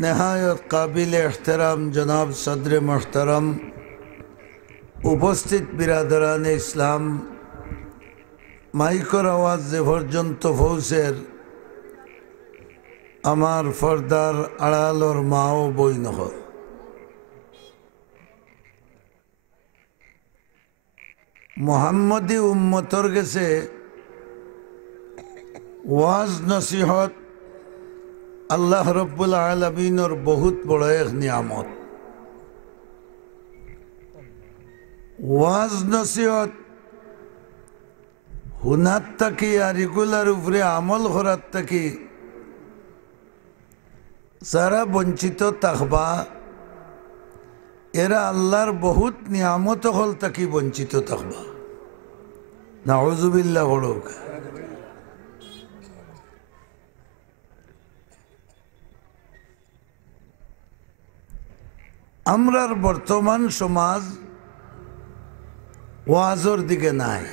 नहायत काबिल एहतराम जनाब सदर मोहतरम उपस्थित बिरादरान इस्लाम माइकर आवाज जे पर्यन्त पौঁছের আমার ফর্দার আড়ালর মা ও বোন হল মুহাম্মদি উম্মতর কাছে ওয়াজ নসিহত আল্লাহ রব্বুল আলামিনের বহুত বড় এক নিয়ামত। ওয়াজ নসিহত হুনার থাকি আর এগুলার উপরে আমল করার থাকি যারা বঞ্চিত থাকবা এরা আল্লাহর বহুত নিয়ামত হল থাকি বঞ্চিত থাকবা। নাউযুবিল্লাহ বলুক। আমরার বর্তমান সমাজ ওয়াজর দিকে নাই।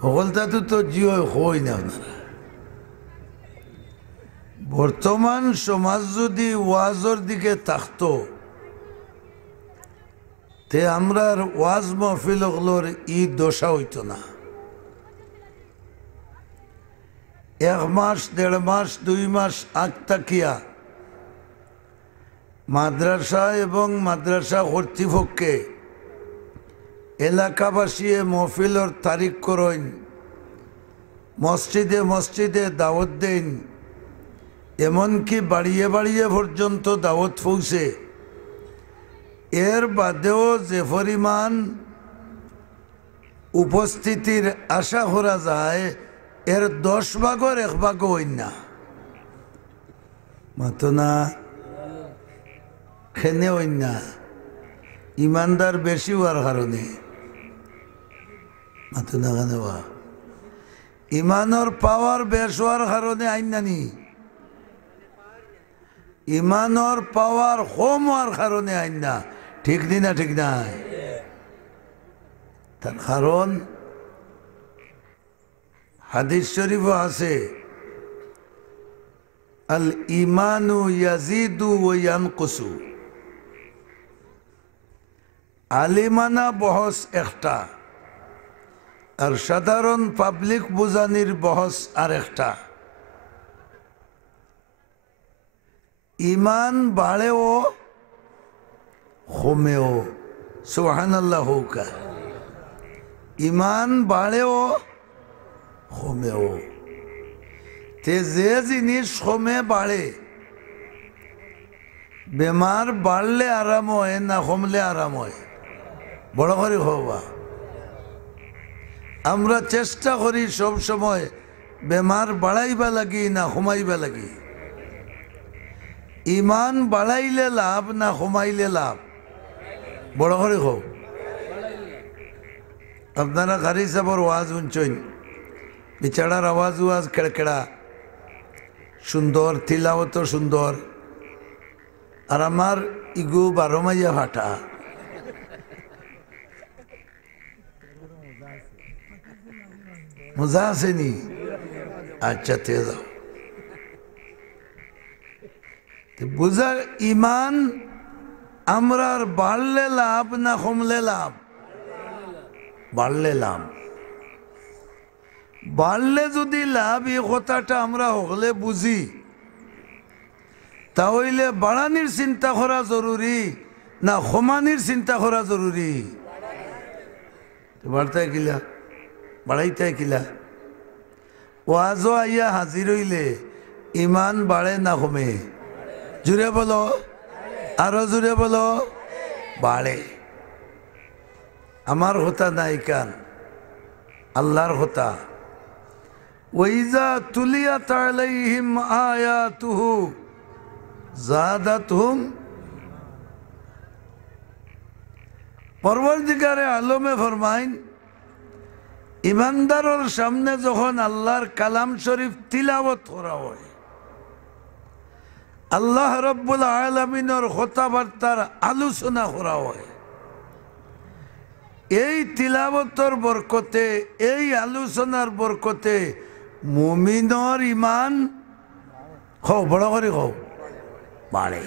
সকলটা তো জিও হই না আপনারা। বর্তমান সমাজ যদি ওয়াজর দিকে থাকতো তে আমরার ওয়াজ মাহফিলগুলোর ই দশা হইতো না। এক মাস দেড় মাস 2 মাস আগ তাকিয়া মাদ্রাসা এবং মাদ্রাসা কর্তৃপক্ষে এলাকাবাসী মহফিলর তারিখ করেন, মসজিদে মসজিদে দাওয়াত দেন, এমনকি বাড়িয়ে বাড়িয়ে পর্যন্ত দাওয়াত পৌঁছে। এর বাদেও যে পরিমাণ উপস্থিতির আশা করা যায় এর 10 ভাগের 1 ভাগ হই না। মাতো না খেনে হই না ইমানদার বেশি হওয়ার কারণে মাতো না কেন ইমানের পাওয়ার বেশ হওয়ার কারণে আইন নানি, ইমানের পাওয়ার কম হওয়ার কারণে আইন না। ঠিক নি না? ঠিক নাই? তার কারণ হাদিস শরীফ আছে আল ইমানু ইয়াজিদু ওয়া ইয়ানকুসু। আলিমানা বহস একটা আর সাধারণ পাবলিক বুঝানির বহস আর একটা। ইমান বাড়েও কমেও, সুবহানাল্লাহ হোকা। ইমান বাড়েও কমেও। তে যে জিনিস কমে বাড়ে, বেমার বাড়লে আরাম হয় না কমলে আরাম হয়? বড় করে হবা। আমরা চেষ্টা করি সব সময় বেমার বাড়াইবা লাগি না কমাইবা লাগি? ইমান বাড়াইলে লাভ না কমাইলে লাভ? বড় করে হোক। আপনারা গাড়ি সাবর ওয়াজ শুনছেন, বিচারার আওয়াজ ওয়াজ কেড়কেড়া সুন্দর, তিলাওয়াত সুন্দর, আর আমার ইগু 12 মাইয়া ফাটা। মজা আসেনি? আচ্ছা তে যাও। বুঝার ইমান আমরার বাড়লে লাভ না কমলে লাভ? বাড়লে লাভ। বাড়লে যদি লাভ, এই কথাটা আমরা হলে বুঝি, তাহলে বাড়ানির চিন্তা করা জরুরি না কমানির চিন্তা করা জরুরি? বাড়তাই কিলা বাড়াইতাই কিলা? ওয়াজও আইয়া হাজির হইলে ইমান বাড়ে না কমে? জুড়ে বলো, আরো জুড়ে বলো। বাড়ে। আমার হতা নাই কান, আল্লাহর হতা। ওয়াইজা তুলিয়াত আলাইহিম আয়াতুহু জাদাতহুম। পরবর্তীকারে আলমে ফরমাইন, ইমানদারের সামনে যখন আল্লাহর কালাম শরীফ তিলাওয়াত করা হয়, আল্লাহ রব্বুল আলামিনের কথাবার্তার আলোচনা করা হয়, এই তিলাওয়াতের বরকতে, এই আলোচনার বরকতে মুমিনর ইমান খাও বড় করে খাও বাড়ে।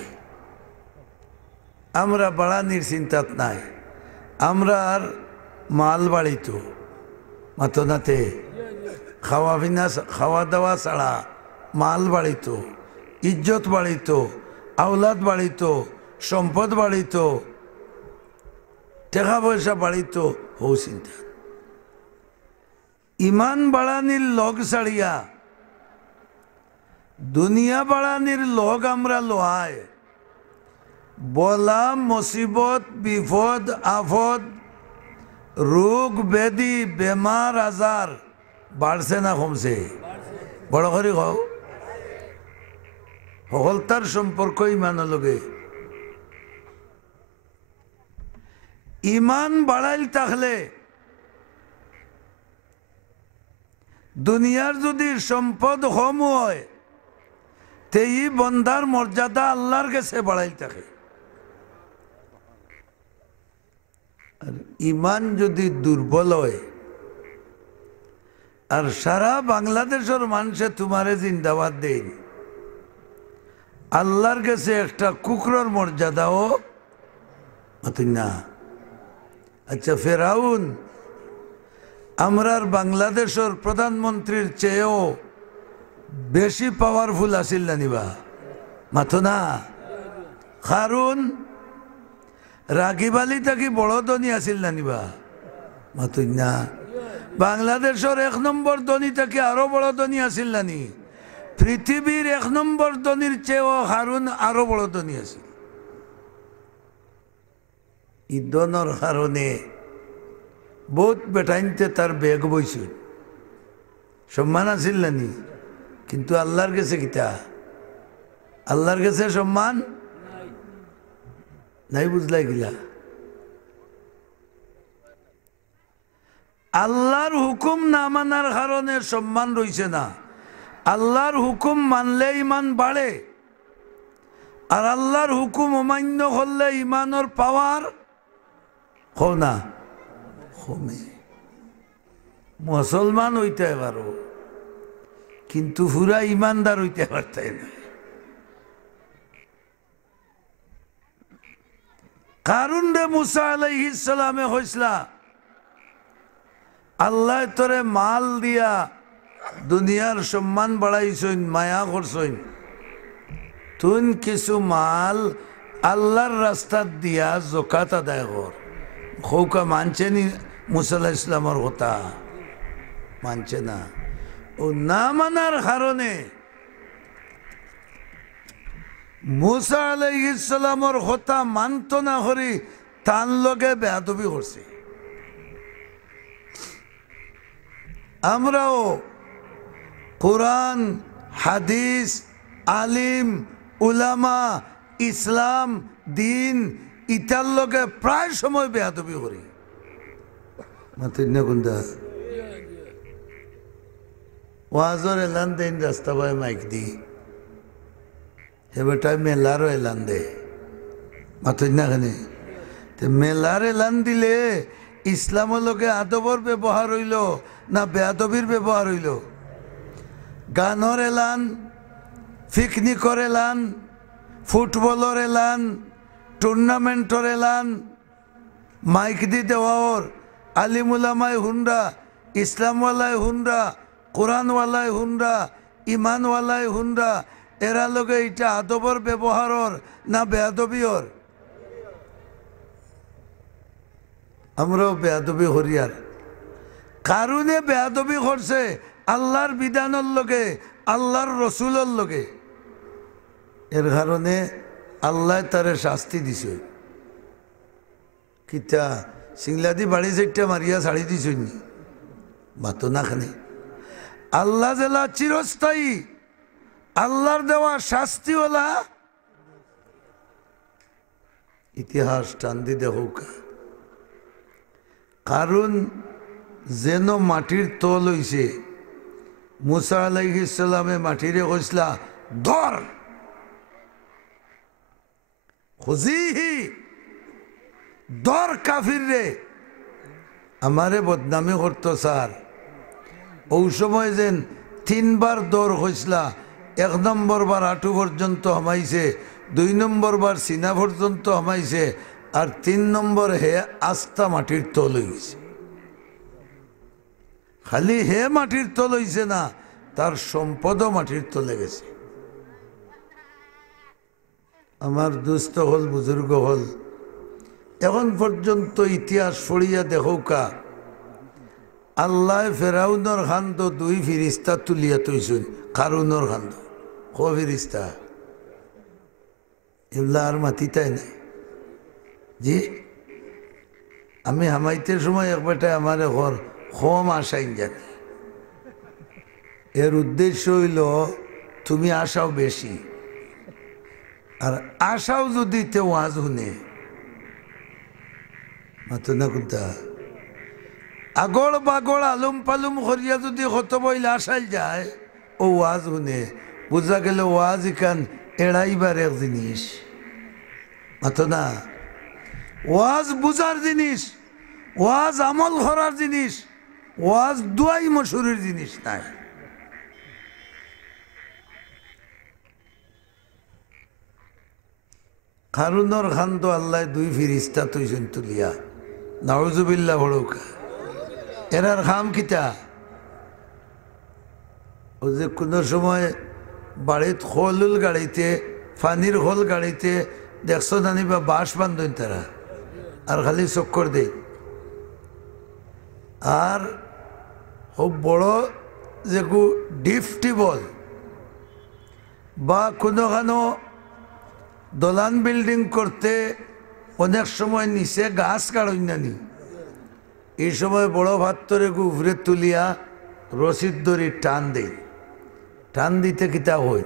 আমরা বাড়ানির চিন্তাত নাই, আমরা আর মাল বাড়িত মাতনাতে খাওয়া দাওয়া ছাড়া মাল বাড়িত, ইজ্জত বাড়িত, আওলাদ বাড়িত, সম্পদ বাড়িত, টাকা পয়সা বাড়িত। হো চিন্তা ইমান বাড়ানির লগ ছাড়িয়া দুনিয়া বাড়ানির লগ আমরা লোহায় বলা মুসিবত বিপদ আফদ রোগ ব্যাধি বেমার আজার বাড়ছে না কমছে? বড় করে কও। সকলতার সম্পর্ক ইমানের লগে। ইমান বাড়াইল থাকলে দুনিয়ার যদি সম্পদ কম হয় তেই বন্দার মর্যাদা আল্লাহর কাছে বাড়াইল থাকে। আর ইমান যদি দুর্বল হয় আর সারা বাংলাদেশের মানুষে তোমারে জিন্দাবাদ দেন, আল্লাহর কাছে একটা কুকুরের মর্যাদাও না। আচ্ছা, ফেরাউন আমরার বাংলাদেশের প্রধানমন্ত্রীর চেয়েও বেশি পাওয়ারফুল আসিল না নিবা মাথো না? কারণ রাগিব আলী থাকি বড় ধনী আসিল না নিবা মাথো না? বাংলাদেশের 1 নম্বর ধনী থাকি আরো বড় ধনী আসিল না নি? পৃথিবীর 1 নম্বর ধনীর চেয়েও হারুন আরো বড় ধনী আছিল। ইদনের কারণে বহুত বেটাইনতে তার বেগ বইছিল, সম্মান আসিল না নি? কিন্তু আল্লাহর কাছে কিতা? আল্লাহর কাছে সম্মান নাই। বুঝলাই গিলা? আল্লাহর হুকুম না মানার কারণে সম্মান রইছে না। আল্লাহর হুকুম মানলে ইমান বাড়ে, আর আল্লাহর হুকুম অমান্য করলে ইমানের পাওয়ার হো না কমে। মুসলমান হইতে পারো কিন্তু পুরা ইমানদার হইতে পারতে না। কারণ রে মুসা আলাইহিস সালামে হইসলা আল্লাহ তোরে মাল দিয়া দুনিয়ার সম্মান বাড়াইছইন, মায়া করছইন, তুই কিছু মাল আল্লাহর রাস্তার দিয়া জকাত আদায় কর। খৌকা মানছে নি মুসা আলাইহিস সালামের কথা? মানছে না। ও না মানার কারণে মুসা আলাইহিস সালামের কথা মানত না করি তার লগে বেয়াদবি করছে। আমরাও কোরআন হাদিস আলিম উলামা ইসলাম দিন ইটার লগে প্রায় সময় বেয়াদবি করি। ওয়াজর এলান দেন রাস্তা পায় মাইক দি, এবারটাই মেলারও এলান দে মাথুর না খানে। মেলার এলান দিলে ইসলামের লোকে আদবর ব্যবহার হইল না বেয়াদবির ব্যবহার হইল? গানের এলান, পিকনিকর এলান, ফুটবলের এলান, টুর্নামেন্টর এলান মাইক দি দেওয়ার আলিমুলামায় হুন্ডা, ইসলামওয়ালায় হুন্ডা, কোরআনওয়ালায় হুন্ডা, ইমানওয়ালায় হুন্ডা, এরা লোকে এটা আদবর ব্যবহারর না বেয়াদবির? আমরাও বেয়াদবি হরিয়ার কারণে বেয়াদবি করছে আল্লাহর বিধানের লগে, আল্লাহর রসুলের লগে। এর কারণে আল্লাহ তারে শাস্তি দিছে। কিতা সিংলাদি বাড়ি চারটা মারিয়া ছাড়ি দিছ নি? মাতো না খানে। আল্লাহ জেলা চিরস্থায়ী, আল্লাহর দেওয়া শাস্তিওয়ালা। ইতিহাস টান্দি দেখ, কারণ যেন মাটির তল হইছে। মুসা আলাইহিস সালামে মাটিরে কইসলা ধর, খুজিহি ধর কাফির রে। আমারে বদনামি করতো স্যার। ওই সময় যেন তিনবার দৌড় হইসলা। 1 নম্বর বার হাঁটু পর্যন্ত হামাইছে, 2 নম্বর বার সিনা পর্যন্ত হামাইছে, আর 3 নম্বর হে আস্তা মাটির তল হইছে। খালি হে মাটির তল হইছে না, তার সম্পদও মাটির তলে গেছে। আমার দুস্থ হল, বুজুর্গ হল, এখন পর্যন্ত ইতিহাস পড়িয়া দেখৌকা, আল্লাহ ফেরাউনের খান্দ 2 ফিরিস্তা তুলিয়া তৈছেন। কারুনের খান্দ ক ফিরিস্তা এগুলা আর মাতিতাই নাই। জি, আমি হামাইতে সময় একবারটা আমার ঘর কম আসাইন জানি। এর উদ্দেশ্য হইল তুমি আসাও বেশি, আর আসাও যদি তে ওয়াজ শুনে মাতো না কোনটা আগড় বাগড় আলুম পালুম করিয়া যদি কত বইলে আসাই যায়, ও ওয়াজ শুনে বুঝা গেল ওয়াজ ইকান এড়াইবার এক জিনিস। মাতো না, ওয়াজ বুঝার জিনিস, ওয়াজ আমল করার জিনিস, ওয়াজ দুয়াই মশুরের জিনিস নাই। কারুনর খান্দ আল্লাহ 2 ফিরিস্তা তৈছেন তুলিয়া, নাউজুবিল্লাহ হড়ৌকা। এরার খাম কিতা, ও যে কোনো সময় বাড়িত খোল গাড়িতে, ফানির খোল গাড়িতে দেখছো জানি বা বাঁশ বান্ধন তারা, আর খালি চক্কর দেয়। আর খুব বড় যে ডিপ টিবল বা কোনোখানো দলান বিল্ডিং করতে অনেক সময় নিচে গাছ কাড়ই নানি, এই সময় বড় ভাত্তরে উপরে তুলিয়া রশিদ দড়ি টান দেয়। টান দিতে কিতা হই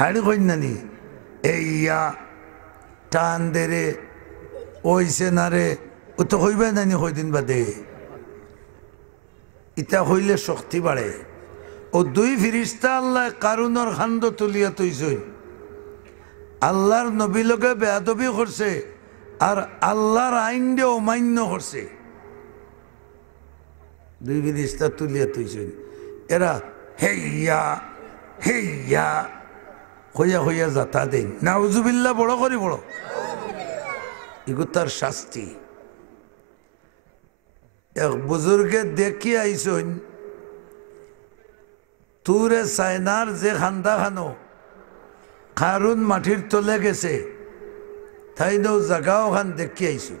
হাড়ি হই নানি, এইয়া টান দে রে, ওইছে না রে, ও তো হইবে নানি হইদিন বাদে। ইটা হইলে শক্তি বাড়ে। ও 2 ফিরিস্তা আল্লাহ কারুনর খান্দ তুলিয়া তৈছই। আল্লাহর নবী লোকে বেয়াদবি করছে, আর আল্লাহর আইন দিয়ে অমান্য করছে। 2 ফিরিস্তা তুলিয়া তৈছই। এরা হেইয়া হেইয়া হইয়া হইয়া যাতা দেন। নাউজুবিল্লাহ বড় করি বড়, এগুলো তার শাস্তি। এক বুজুর্গে দেখি আইসন, তুরে সাইনার যে খান্দা খানো কারুন মাটির তলে গেছে, তাই নৌ জাগাও খান দেখি আইসু।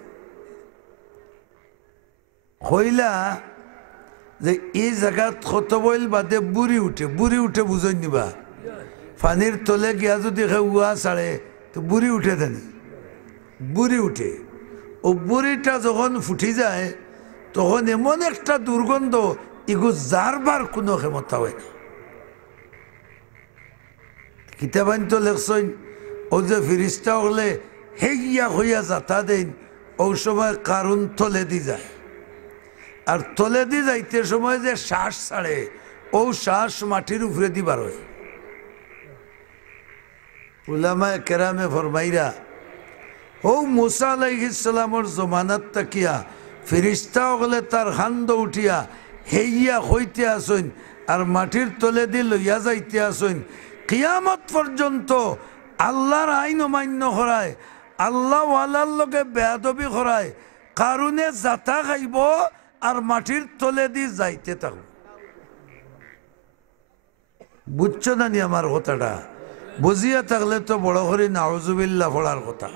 হইলা যে এই জায়গাত কত বইল বাদে বুড়ি উঠে, বুড়ি উঠে বুঝই নিবা। পানির তলে গিয়া যদি উয়া ছাড়ে তো বুড়ি উঠে জানি, বুড়ি উঠে। ও বুড়িটা যখন ফুটি যায় তখন এমন একটা দুর্গন্ধ, ইগু যারবার কোনো ক্ষমতা হয় না। কিতাবান তো লেখছইন, ও যে ফিরিস্তা হলে হেইয়া হইয়া যাতা দেন, ও সময় কারণ তলে দি যায়। আর তলে দি যাইতে সময় যে শ্বাস ছাড়ে, ও শ্বাস মাটির উপরে দিবার হয়। উলামায়ে কেরামে ফরমাইরা, ও মুসা আলাইহিস সালামর জমানাত তাকিয়া ফিরিস্তা হলে তার খান্দ উঠিয়া হেইয়া হইতে আসইন, আর মাটির তলে দি লইয়া যাইতে আসইন। কিয়ামত পর্যন্ত আল্লাহর আইন অমান্য করায়, আল্লাহ ওয়ালার লগে বেয়াদবি করায়, কারণে যাতা খাইব আর মাটির তলে দি যাইতে থাকব। বুঝছো না নি আমার কথাটা? বুঝিয়া থাকলে তো বড় করে নাউজুবিল্লাহ পড়ার কথা।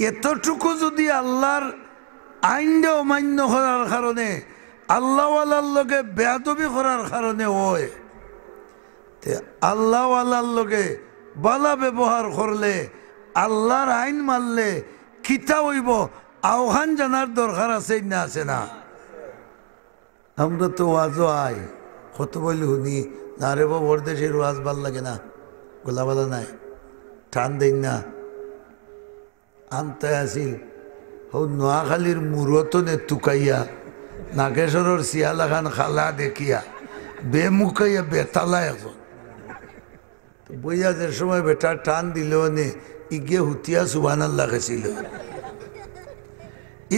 এতটুকু যদি আল্লাহর আইনটা অমান্য করার কারণে, আল্লাহওয়ালার লগে বেয়াদবি করার কারণে হয়, আল্লাহওয়ালার লগে বালা ব্যবহার করলে, আল্লাহর আইন মানলে কিতা হইব আহ্বান জানার দরকার আছে না? আছে না? আমরা তো ওয়াজও আই কত বলি শুনি, না রে বরদেশের ওয়াজ ভাল লাগে না, গোলাবালা নাই, টান দেন না। আনতে আসিল হো নোয়াখালীর মুরতনে তুকাইয়া নাগেশ্বরের শিয়ালাখান খালা দেখিয়া বেমুকাইয়া বেতালা এখন বইয়া যে সময় বেটা টান দিল নে ইগে হুতিয়া সুবহানাল্লাহ গেছিল,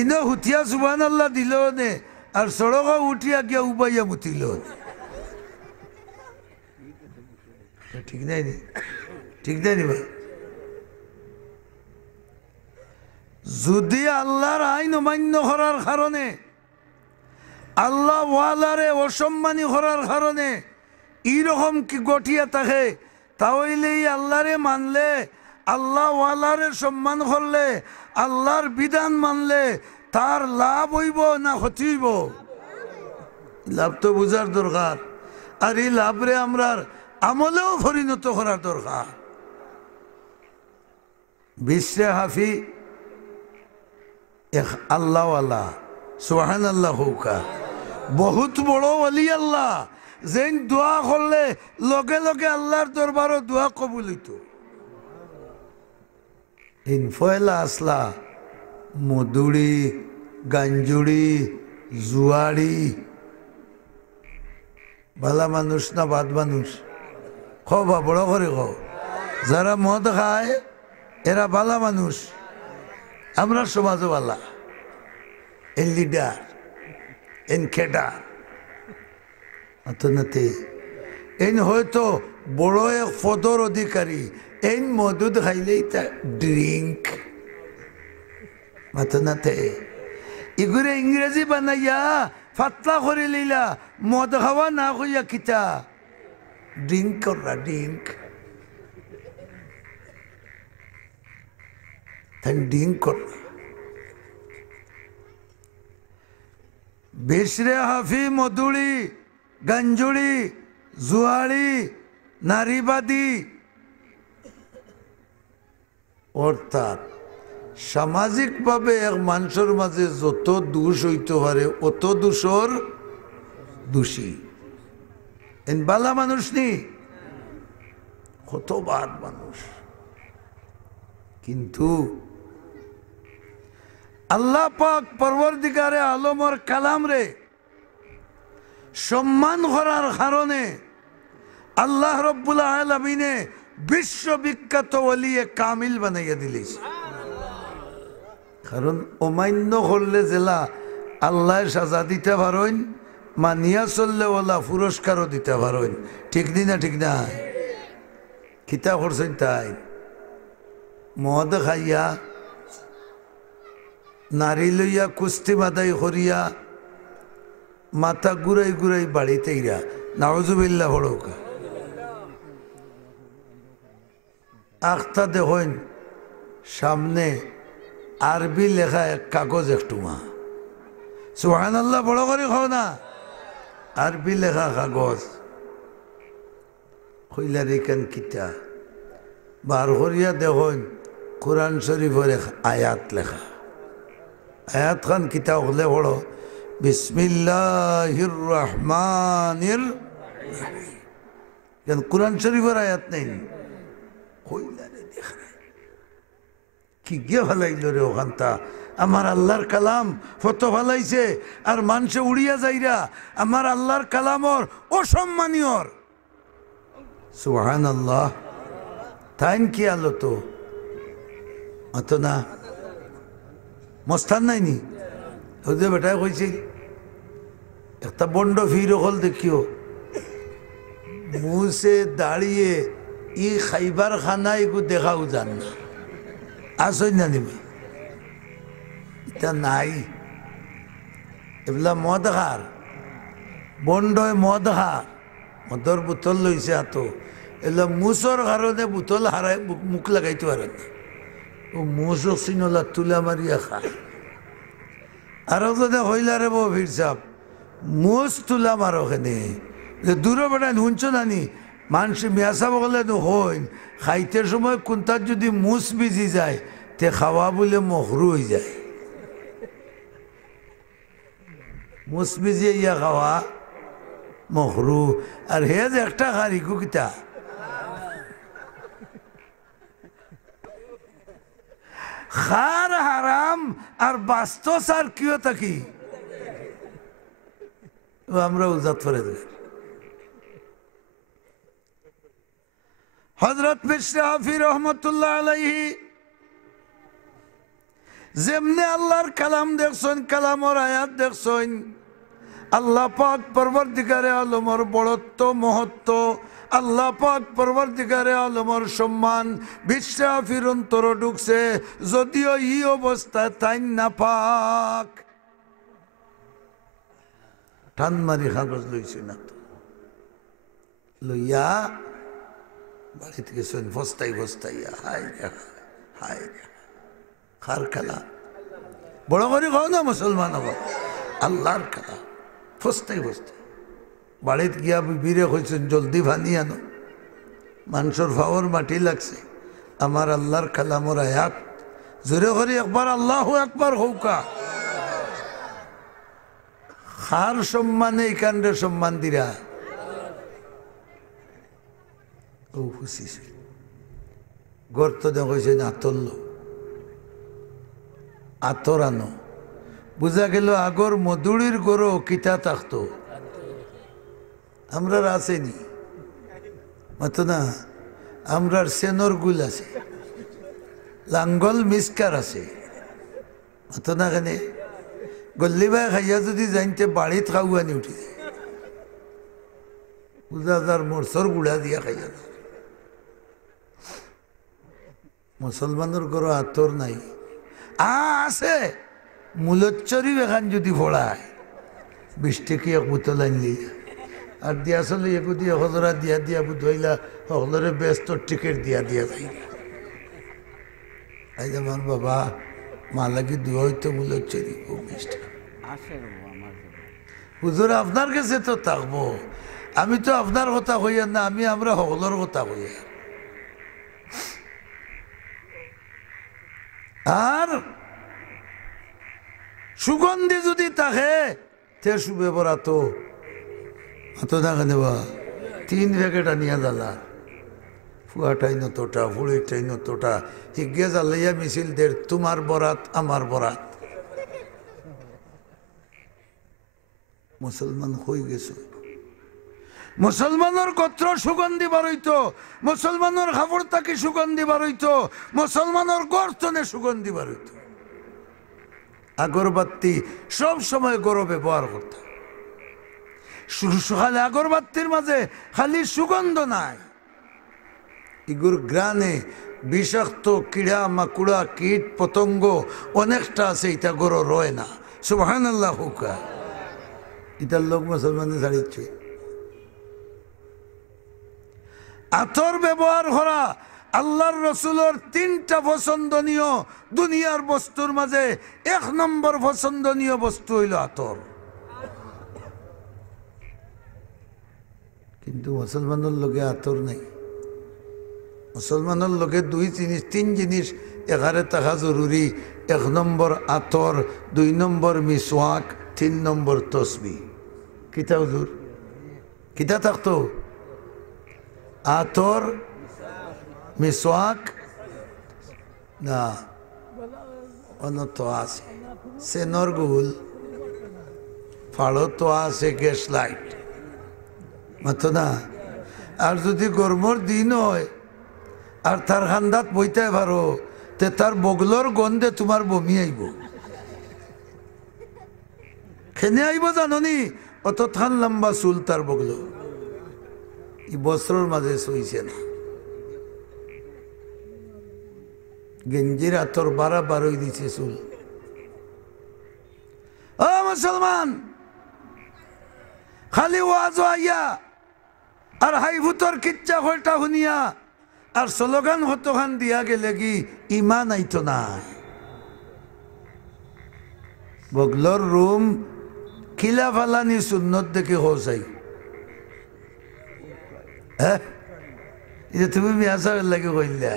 ইনো হুতিয়া সুবহানাল্লাহ দিল নে, আর সড়ক উঠিয়া গিয়া উবাইয়া মুতিল ঠিক নাই নি ঠিক নাই নি ভাই যদি আল্লাহর আইন অমান্য করার কারণে আল্লাহ ওয়ালারে অসম্মানী করার কারণে এইরকম কি গঠিয়া থাকে তাহলে আল্লাহরে মানলে আল্লাহ ওয়ালারে সম্মান করলে আল্লাহর বিধান মানলে তার লাভ হইব না ক্ষতি হইব লাভ তো বুঝার দরকার আর এই লাভরে আমরা আমলেও পরিণত করার দরকার বিশ্বে হাফি আল্লাহ আল্লাহ সুবহান আল্লাহ হুকা বহুত বড় ওলি আল্লাহ যেন দোয়া করলে লগে লগে আল্লাহর দরবারও দোয়া কবুল হইত ইনফয়লা আসলা মধুরি গাঞ্জুড়ি জুয়াড়ি ভালা মানুষ না বাদ মানুষ বা বড় করে যারা মদ খায় এরা ভালা মানুষ আমরা সমাজও ভালা এন লিডার এন খেডার অতনাতে এন হয়তো বড় এক পদর অধিকারী এন মদুদ খাইলেই তা ড্রিঙ্ক অতনাতে এগুলো ইংরেজি বানাইয়া ফাতলা করে লইলা মদ খাওয়া না হইয়া কিতা ড্রিঙ্ক কররা ড্রিঙ্ক ড্রিঙ্ক কররা বেশরে হাফি মধুড়ি গঞ্জুড়ি জুয়াড়ি নারীবাদী অর্থাৎ সামাজিকভাবে এক মানুষের মাঝে যত দোষ হইতে পারে অত দোষর দোষী এন বালা মানুষ নি কত বাদ মানুষ কিন্তু আল্লাহ পাক পরবর্তীকারে আলমর কালাম রে সম্মান করার কারণে আল্লাহ রব্বুল আলামিনে বিশ্ববিখ্যাত ওলিয়ে কামিল বানাইয়া দিলিস কারণ অমান্য করলে জেলা আল্লাহ সাজা দিতে পারেন মানিয়া চললে ওলা পুরস্কারও দিতে পারেন ঠিক নি না ঠিক না খিতা করছেন তাই মদ খাইয়া নারী লইয়া কুস্তি মাদাই করিয়া মাথা ঘুরাই ঘুরাই বাড়িতে ইরা নাউজুবিল্লাহ হড়ৌকা আখতা দেখেন সামনে আরবি লেখা এক কাগজ একটু মা সুবহানাল্লাহ বড় করে খাও না আরবি লেখা কাগজ হইলার এখান কিতা বার করিয়া দেখেন কোরআন শরীফের এক আয়াত লেখা আয়াত খান কিতা হলে বড় বিসমিল্লাহির রহমানির রহিম কোরআন শরীফের আয়াত নেই হইলারে দেখ কি গিয়ে ভালাইল রে ওখানটা আমার আল্লাহর কালাম ফটো ভালাইছে আর মানুষে উড়িয়া যাইরা আমার আল্লাহর কালামর অসম্মানীয়র সুবহানাল্লাহ তাইন কি আলো তো অত না মস্তান নাইনি ওদের বেটায় কইছিল একটা বন্ড ফির হল দেখিও মুসে দাঁড়িয়ে ই খাইবার খানা এগু দেখাও যান না আসই না নিবে এটা নাই এগুলা মদ খার বন্ডয় মদ খা মদর বোতল লইছে এত এগুলা মুসর কারণে বোতল হারাই মুখ লাগাইতে পারে না ও মুস চিনলা তুলা মারিয়া খা আরো যদি হইলারে বো ভিড় সাপ মুস তুলা মারো খেনে দূরে বেড়ায় শুনছ নানি মানুষ মেয়াসা বলে তো হইন খাইতে সময় কোনটার যদি মুস বিজি যায় তে খাওয়া বলে মহরু হয়ে যায় মুস বিজিয়ে ইয়া খাওয়া মহরু আর হে যে একটা খারি কুকিতা খার হারাম আর বাস্তস আর কিও থাকি আমরা উজাত করে দেব হযরত মিশরে হাফি রহমতুল্লাহ আলাইহি যেমনে আল্লাহর কালাম দেখছেন কালামর আয়াত দেখছেন আল্লাহ পাক পরবর্তীকারে আলমর বড়ত্ব মহত্ব, আল্লাহ পাক পরবর্তীকারে আলমর সম্মান বিশ্বা ফিরন্তর ঢুকছে, যদিও ই অবস্থায় তাই না পাক। টান মারি কাগজ লইছি না তো, লইয়া বাড়ি থেকে শোন বস্তাই বস্তাইয়া, হাই রে হাই রে, খার খেলা বড় করে খাও না মুসলমান, আল্লাহর খেলা, বস্তাই বস্তাই। বাড়িতে গিয়া বিবিরে কইছেন জলদি ভানি আনো, মানুষের ফাওয়ার মাটি লাগছে, আমার আল্লাহর কালামর আয়াত জোরে করে একবার আল্লাহু আকবার হৌকা। খার সম্মানে এইখানরে সম্মান দিরা ও খুশি। গর্ত দেখছে আতরল, আতর আনো, বুঝা গেল আগর মধুরির গরো কিতা থাকতো, আমরার আসেনি মতো না, আমরার সেনর গুল আছে, লাঙ্গল মিসকার আছে মতো না, কেনে গল্লি ভাই খাইয়া যদি জানতে বাড়িত খাওয়ানি উঠি যায়, বুঝা যার মরসর গুড়া দিয়া খাইয়া। মুসলমানের গরো আতর নাই, আছে মুলচ্চরি এখান যদি ফোড়ায় 20 টাকা এক বোতল আনলি, আর দিয়া চলে একু দিয়ে হজরা দিয়া দিয়া বুধইলা হলরে ব্যস্ত টিকেট দিয়া দিয়া যাই। এই যেমন বাবা মা লাগি দুয়া হইতো মুলচ্চরি ও 20 টাকা। হুজুর আপনার কাছে তো থাকবো, আমি তো আপনার কথা হইয়া না, আমি আমরা হলর কথা হইয়া। আর সুগন্ধি যদি থাকে তে শুবে পড়া তো অত দেখা দেবা 3 প্যাকেট আনিয়া জ্বালা, ফুয়াটাই নতটা, ফুড়িটাই নতটা, হিগে জ্বালাইয়া মিছিল দের, তোমার বরাত আমার বরাত। মুসলমান হয়ে গেছে, মুসলমানের গোত্র সুগন্ধি বারইতো, মুসলমানের খাবার তাকে সুগন্ধি বারইতো, মুসলমানের গর্তনে সুগন্ধি বারইতো। আগরবাতি সব সময় গরো ব্যবহার করতাম, খালি আগরবাতির মাঝে খালি সুগন্ধ নাই, ইগুর গ্রানে বিষাক্ত কিড়া মাকুড়া কীট পতঙ্গ অনেকটা আছে, এটা গরো রয় না। সুবহানাল্লাহ হুকা, এটার লোক মুসলমানের ছাড়িচ্ছে। আতর ব্যবহার করা আল্লাহর রসুলের 3টা পছন্দনীয় দুনিয়ার বস্তুর মাঝে 1 নম্বর পছন্দনীয় বস্তু হইল আতর। কিন্তু মুসলমানের লোকে আতর নাই, মুসলমানের লোকে 3 জিনিস এখানে থাকা জরুরি। 1 নম্বর আতর, 2 নম্বর মিসওয়াক, 3 নম্বর তসবি। কিতা হুজুর কিতা থাকতো? আতর, মিসওয়াক না, অনত আছে সেনর গুল, ফাড়ো তো আছে গ্যাস লাইট মতো না। আর যদি গরমর দিন হয় আর তার খান্দাত বইতে পারো, তে তার বগলর গন্ধে তোমার বমি আইব। খেনে আইব জাননি, অত থান লম্বা চুল তার বগল, ই বস্ত্রর মাঝে সইছে না। গেঞ্জির আতর বারা বারোই দিছে চুল। ও মুসলমান, খালি ওয়াজ আইয়া আর হাইভুতর কিচ্ছা হইটা শুনিয়া আর স্লোগান হতখান দিয়া গেলে কি ইমান আইতো না। বগলর রুম খিলা ফালানি সুন্নত দেখে হোসাই। হ্যাঁ, এটা তুমি মিয়াসাবের লাগে কইলা,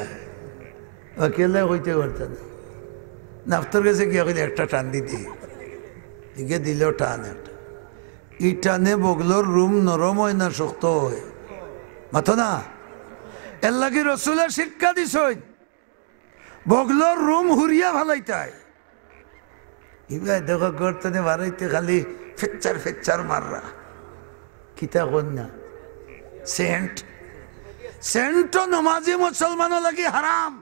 কেলা কইতে পারত না। নাফতর কাছে গিয়া কইলে একটা টান দিদি, এগে দিলেও টান একটা। ই টানে বগলর রুম নরম হয় না শক্ত হয় মাথো না। এর লাগে রসুলের শিক্ষা দিছ, বগলর রুম হুরিয়া ভালাইতাই। ইবাই দেখো গর্তনে বাড়াইতে খালি ফেচ্চার ফেচ্চার মাররা, কিতা কন্যা সেন্ট। সেন্ট নমাজি মুসলমান লাগি হারাম।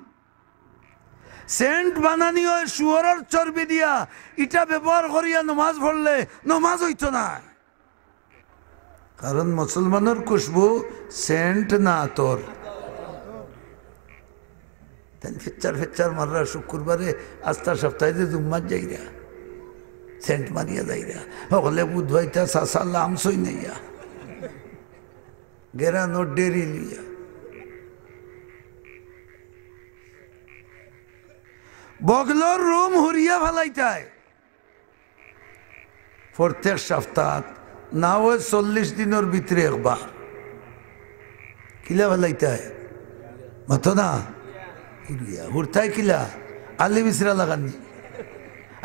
সেন্ট বানানি হয় শুয়োরের চর্বি দিয়া, ইটা ব্যবহার করিয়া নমাজ পড়লে নমাজ হইতো না। কারণ মুসলমানের খুশবু সেন্ট না আতর। ফিচ্চার ফিচ্চার মাররা শুক্রবারে আস্তা সপ্তাহে যে জুম্মার যাইরা সেন্ট মারিয়া যাইরা হলে বুধ ভাইটা সাসাল্লা আমসই নাইয়া গেরা নোট ডেরি লিয়া বগলর রুম হুরিয়া ফেলাইতায় প্রত্যেক সপ্তাহ না হয় 40 দিনের ভিতরে একবার কিলা ফেলাইতায় মাতো না হুরতায় কিলা আলি বিসরা লাগাননি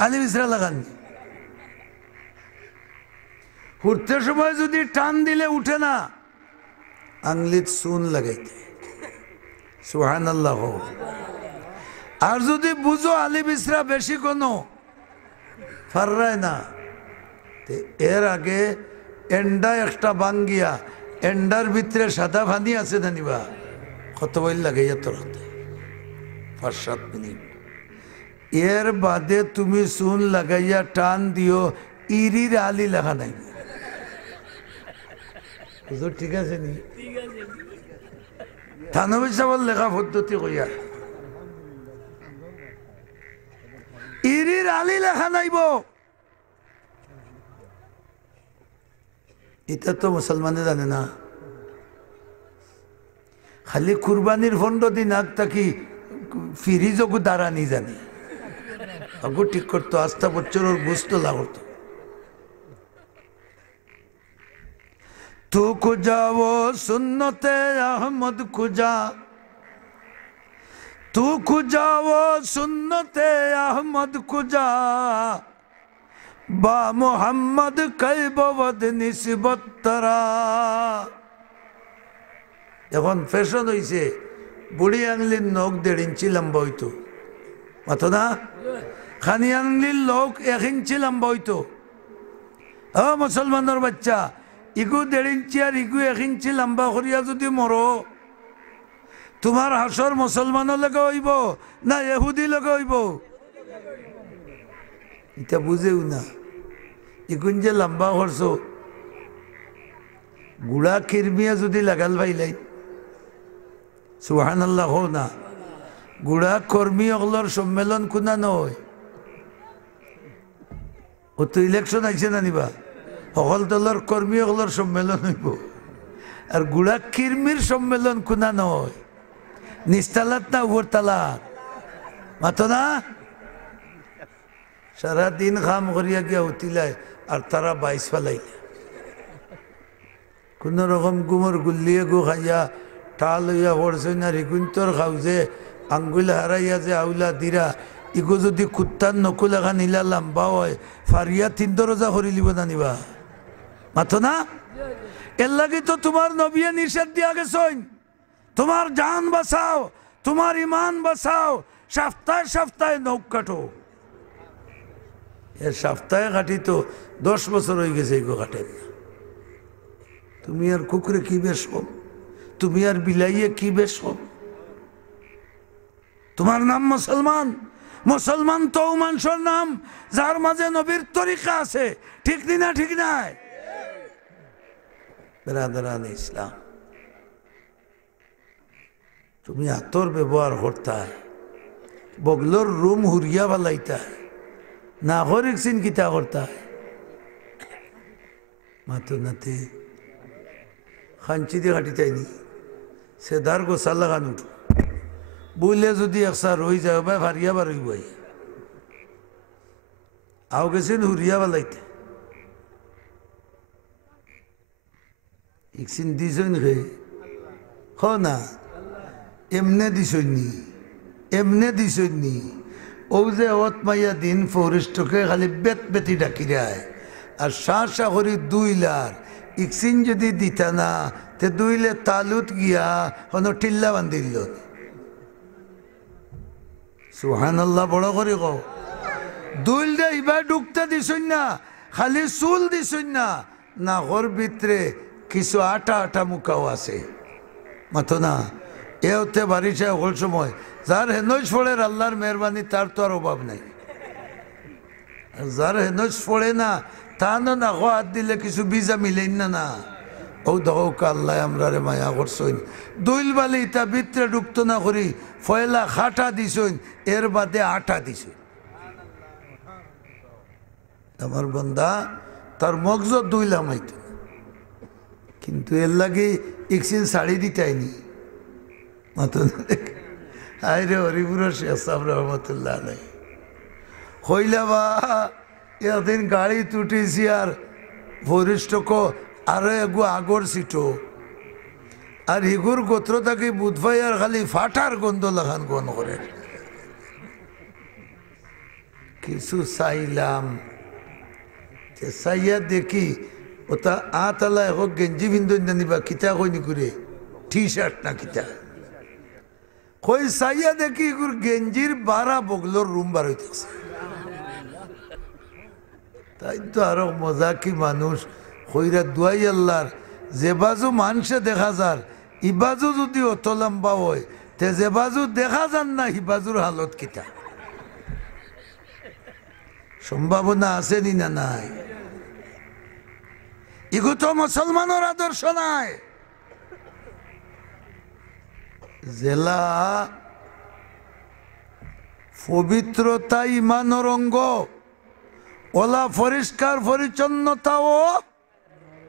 আলি বিসরা লাগাননি হুরতে সময় যদি টান দিলে উঠে না আংলিত সুন লাগাইতে সুবহানাল্লাহ। আর যদি বুঝো আলি বিসরা বেশি কোনো ফাররায় না এর আগে এন্ডা একটা বাঙ্গিয়া এন্ডার ভিতরে সাদা পানি আছে জানিবা কত বই লাগাইয়া তোর 5-7 মিনিট এর বাদে তুমি সুন লাগাইয়া টান দিও ইরির আলি লেখা নাই ঠিক আছে নি থানবী সাহেবের লেখা পদ্ধতি কইয়া ইরির আলি লেখা নাইব এটা তো মুসলমানে জানে না খালি কুরবানির 15 দিন আগ থাকি ফিরিজগু দ্বারা নি জানি আগু ঠিক করতো আস্থা বছরের বুঝতো লাগতো তু খুজাও সুন্নতে আহমদ খুজা তু খুজাও সুন্নতে আহমদ খুজা বা মোহাম্মদ কৈবদ নিসবত তারা। এখন ফ্যাশন হইছে বুড়ি আংলির নখ 1.5 ইঞ্চি লম্বা হইতো মাতো না খানি আংলির লোক 1 ইঞ্চি লম্বা হইতো। ও মুসলমানের বাচ্চা ইগু 1.5 ইঞ্চি আর ইগু 1 ইঞ্চি লম্বা করিয়া যদি মরো তোমার হাসর মুসলমানের লগে হইব না ইহুদি লগে হইব এটা বুঝেও না। ইগুন যে লম্বা করছো গুড়া কিরমিয়া যদি লাগাল ভাইলাই সুবহানাল্লাহ হো না গুড়া কর্মী অগলর সম্মেলন কোনা নয় ও তো ইলেকশন আইছে না নিবা সকল দলের কর্মী অগলর সম্মেলন হইব আর গুড়া কিরমির সম্মেলন কোনা নয় নিস্তালাত না উপরতালাত মাতো না সারাদিন খাম করিয়া গিয়া উঠিলায় আর তারা 22 ফেলাইলে কোন রকম গুমর গুল্লিয়ে গু খাইয়া টাল হইয়া পড়ছে না রিগুন্তর খাও যে আঙ্গুল হারাইয়া যে আউলা দিরা ইগো যদি কুত্তার নকুল এখন নিলা লম্বা হয় ফারিয়া 3 দরজা করি লিব জানিবা মাথো না। এর লাগে তো তোমার নবিয়ে নিষেধ দিয়া গেছেন তোমার জান বাঁচাও তোমার ইমান বাঁচাও সপ্তাহে সপ্তাহে নখ কাটো। এর সপ্তাহে কাটি তো 10 বছর হয়ে গেছে এগো কাটেন না। তুমি আর কুকুরে কি বেশো তুমি আর বিলাইয়ে কি বেশো তোমার নাম মুসলমান মুসলমান তো মানুষের নাম যার মাঝে নবীর তরিকা আছে ঠিক না ঠিক নাই বেরাদারান ইসলাম। তুমি আতর ব্যবহার করতা বগলোর রুম হুরিয়া বালাইতা না হরিক সিন কিতা করতা মাতো নাতে খাঞ্চি দিয়ে কাটি চাইনি সে দার গোসা লাগান উঠো বইলে যদি একসা রই যায় ভাই ভারিয়া বার হইব আও গেছেন হুরিয়া বালাইতে ইকসিন দিছই রে হ না এমনে দিছইনি এমনে দিছইনি ও যে অত মাইয়া দিন ফরিস্টকে খালি বেত বেতি ডাকি রায় আর শাহ শাহরি 2 লাখ ইকসিন যদি দিতা না তে 2 লে তালুত গিয়া হন টিল্লা বান্ধিল সুবহানাল্লাহ বড় করে কও 2 দে ইবা ঢুকতে দিছই না খালি চুল দিছই না না ঘর ভিতরে কিছু আটা আটা মুখাও আছে মাথো না এতে বারিশে হল সময় যার হেনজ ফোড়ে আল্লাহর মেহরবানি তার তো আর অভাব নাই যার হেনজ ফোড়ে না তা না হাত দিলে কিছু বিজা মিলেন না না ও দেখো আল্লাহ আমরা রে মায়া করছইন দইল বালি তা ভিতরে ঢুকতো না করি ফয়লা খাটা দিছইন এর বাদে আটা দিছইন আমার বন্দা তার মগজ দইলাম হইতো কিন্তু এর লাগে একদিন শাড়ি দিতাইনি মাত্র হায় রে হরিপুর শেখ সাহেব রহমতুল্লাহ আলাই হইলা বা এদিন গাড়ি তুটেছি আর বরিষ্ঠক আরো এগু আগর সিটো আর হিগুর গোত্র থাকি বুধভাই আর খালি ফাটার গন্ধ লাগান গন করে কিছু চাইলাম চাইয়া দেখি ওটা আতলা এখন গেঞ্জি বিন্দু জানিবা কিতা কইনি করে টি শার্ট না কিতা কই চাইয়া দেখি এগুর গেঞ্জির 12 বগলোর রুম বার হইতেছে তাই তো আরো মজা কি মানুষ কইরা দুয়াই আল্লাহর যে বাজু মানুষে দেখা যার ইবাজু যদি অত লম্বা হয় তে যে বাজু দেখা যান না ইবাজুর হালত কিতা সম্ভাবনা আছে নি না নাই এগো তো মুসলমানের আদর্শ নাই জেলা পবিত্রতা ইমানের অঙ্গ ওলা পরিষ্কার পরিচ্ছন্নতাও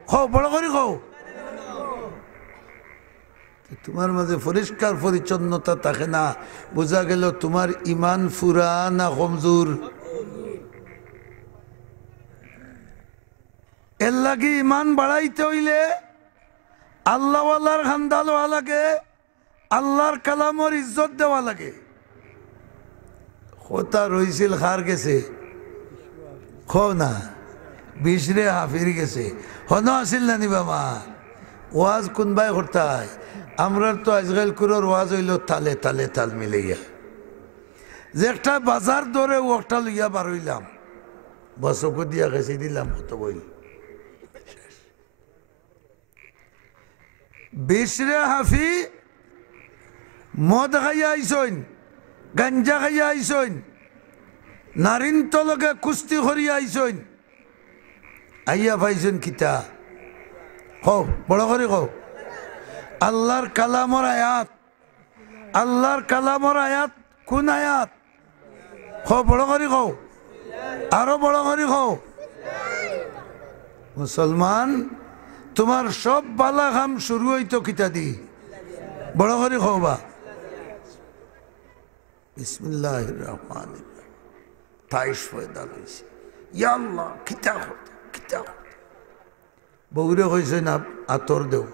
খাও বড় করে খাও তোমার মাঝে পরিষ্কার পরিচ্ছন্নতা থাকে না বোঝা গেল তোমার ইমান ফুরা না কমজোর এর লাগে ইমান বাড়াইতে হইলে আল্লাহওয়ালার খান্দাল হওয়া লাগে আল্লাহর কালামর ইজ্জত দেওয়া লাগে কথা রইছিল খার গেছে খো না বিশরে হাফির গেছে হন আসিল না নি বাবা ওয়াজ কোনবাই করতায় আমরা তো আজকাল কুরোর ওয়াজ হইল তালে তালে তাল মিলাইয়া যে একটা বাজার দরে ও একটা লইয়া বার হইলাম বসক দিয়া গেছে দিলাম কত বই বিশরে হাফি মদ খাইয়া আইসইন গাঞ্জা খাইয়া আইসইন নারিন তলকে কুস্তি করিয়া আইসইন আইয়া পাইছেন কিতা কও বড় করে কও আল্লাহর কালামর আয়াত আল্লাহর কালামর আয়াত কোন আয়াত কও বড় করে কও আরো বড় করে কও মুসলমান তোমার সব বালা কাম শুরু হইতো কিতা দি বড় করে কও বা বিসমিল্লাহির রহমানির রহিম তাইশ পয়দা লইছে ইয়া আল্লাহ কিতা হতো কিতা বউরে কইছে না আতর দেও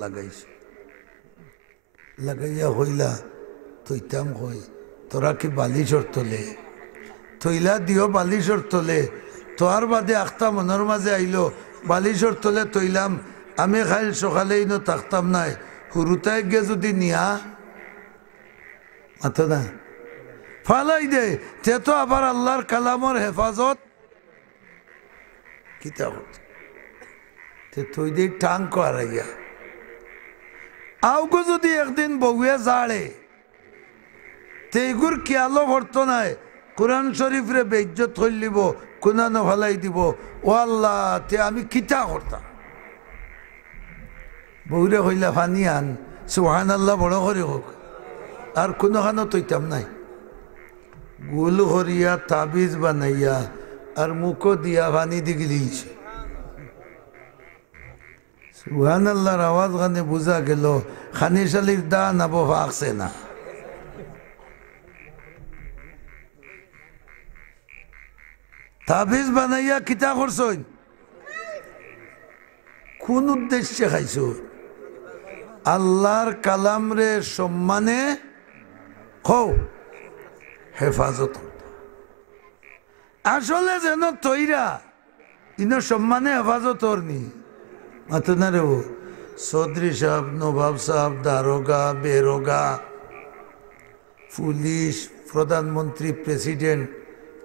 লাগাইছে লাগাইয়া হইলা তৈতাম হই তোরা কি বালিশর তোলে তৈলা দিও বালিশর তোলে তোর বাদে আখতা মনের মাঝে আইলো বালিশর তোলে তৈলাম আমি খাইল সকালেই ন থাকতাম নাই হুরুতায় গে যদি নিয়া মাথা না ফালাই দে তে তো আবার আল্লাহর কালামর হেফাজত কিতা হতো তে তুই দে টাঙ্ক হারাইয়া আউগো যদি একদিন বউয়ে জাড়ে তেগুর খেয়ালও ভরতো নাই কোরআন শরীফরে বেইজ্জত হইলিব কোনানো ভালাই দিব ও আল্লাহ তে আমি কিতা করতাম বউরে হইলা ফানি আন সুবহান আল্লাহ বড় করে হোক আর কোনোখানো তৈতাম নাই গোল হরিয়া তাবিজ বানাইয়া আর মুখো দিয়া ফানি দি গিলিছে সুবহান আল্লাহর আওয়াজ গানে বুঝা গেল খানিশালির দান আবো ফাঁকছে না তাবিজ বানাইয়া কিতা করছইন কোন উদ্দেশ্যে খাইছো আল্লাহর কালাম রে সম্মানে খৌ হেফাজত আসলে যেন তৈরা ইন সম্মানে হেফাজত নি মাতো না রে চৌধুরী সাহেব নবাব সাহেব দারোগা বেরোগা পুলিশ প্রধানমন্ত্রী প্রেসিডেন্ট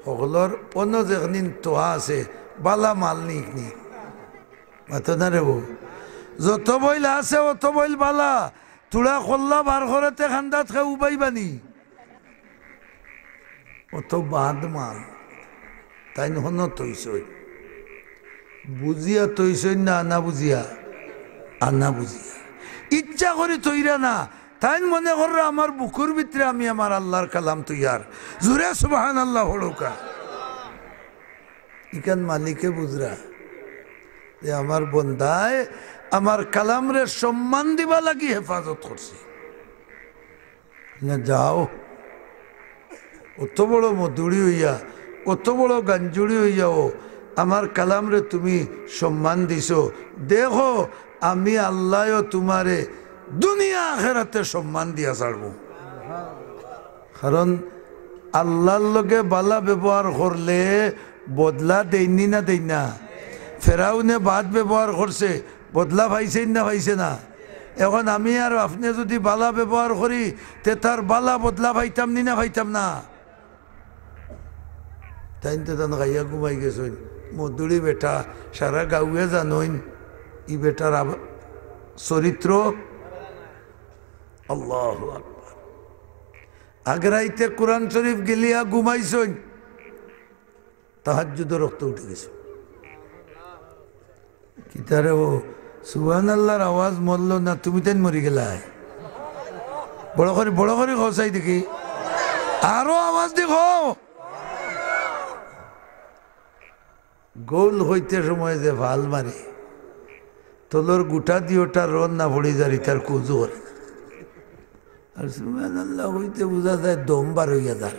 সকলের অন্য যেখানি তোহা আছে বালা মাল নিকনি মাতো না রে যত বইল আছে অত বইল বালা তুড়া কল্লা বার করতে খান্দাত খে উবাই বানি অত বাদ মাল তাই নহন তৈছই বুঝিয়া তৈছই না না বুঝিয়া আনা বুঝিয়া ইচ্ছা করি তৈরা না তাই মনে করো আমার বুকুর ভিতরে আমি আমার আল্লাহর কালাম তৈয়ার জুড়ে সুবহানাল্লাহ হড়ুকা ইকান মালিকে বুঝরা যে আমার বন্দায় আমার কালামরে সম্মান দিবা লাগি হেফাজত করছে না যাও অত বড় মধুরি হইয়া অত বড় গাঞ্জুড়ি হইয়াও আমার কালামরে তুমি সম্মান দিছো দেখো আমি আল্লাহও তোমারে দুনিয়া আখেরাতে সম্মান দিয়া ছাড়ব কারণ আল্লাহর লগে বালা ব্যবহার করলে বদলা দেয়নি না দেই না ফেরাউনে বাদ ব্যবহার করছে বদলা পাইছে না পাইছে না এখন আমি আর আপনি যদি বালা ব্যবহার করি তে তার বালা বদলা পাইতাম নি না পাইতাম না তাই তো তখন গাইয়া ঘুমাই গেছেন মধুরি বেটা সারা গাঁয়ে জানইন ই বেটার চরিত্র আল্লাহু আকবার আগ্রাইতে কোরআন শরীফ গেলিয়া ঘুমাইছেন তাহাজ্জুদের রক্ত উঠে গেছে কি তারে ও সুবহানাল্লাহর আওয়াজ মরল না তুমি তাই মরি গেলাই বড় করে খসাই দেখি আরো আওয়াজ দেখো গোল হইতে সময় যে ভাল মারে তোলর গুটা দিওটা রন না পড়ে যারি তার কুজোর আর সুবহানাল্লাহ হইতে বোঝা যায় দম বার হইয়া যার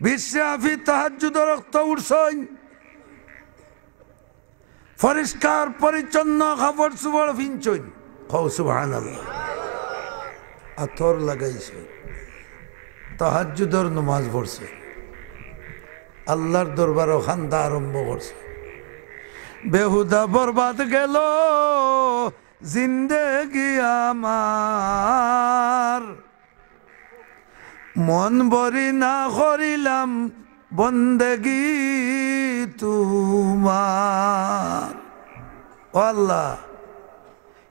বিশ্বে আফি তাহাজ্জুদের রক্ত উঠছই পরিষ্কার পরিচ্ছন্ন খাবার চুবড় ফিনছই কও সুবহানাল্লাহ আতর লাগাইছে তাহাজ্জুদের নামাজ পড়ছে আল্লাহর দরবারে খান্দা আরম্ভ করছে বেহুদা বরবাদ গেল জিন্দেগি আমার মন বরি না করিলাম বন্দেগি তোমার ও আল্লাহ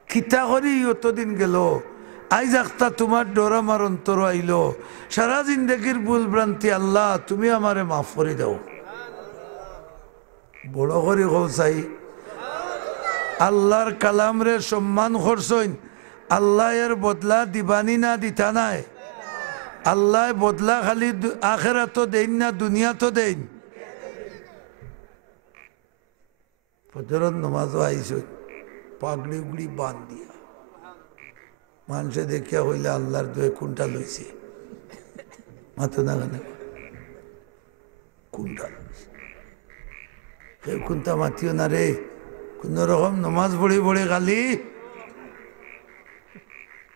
খিতা করি অতদিন গেল আইজ আখতা তোমার ডর আমার অন্তর আইল সারা জিন্দগির ভুল ভ্রান্তি আল্লাহ তুমি আমারে মাফ করে দাও বড় করে চাই আল্লাহর কালামরে সম্মান করছইন আল্লাহ এর বদলা দিবানি না দিতা নাই আল্লাহ বদলা খালি আখেরাতো দেন না দুনিয়া তো দেন ফজরের নামাজও আইসই পাগড়ি উগড়ি বান দিয়া মানুষে দেখিয়া হইলে আল্লাহর দুয়ে কোনটা লইছে মাথা না গানে কোনটা কেউ কোনটা মাতিও না রে কোন রকম নমাজ পড়ি পড়ে খালি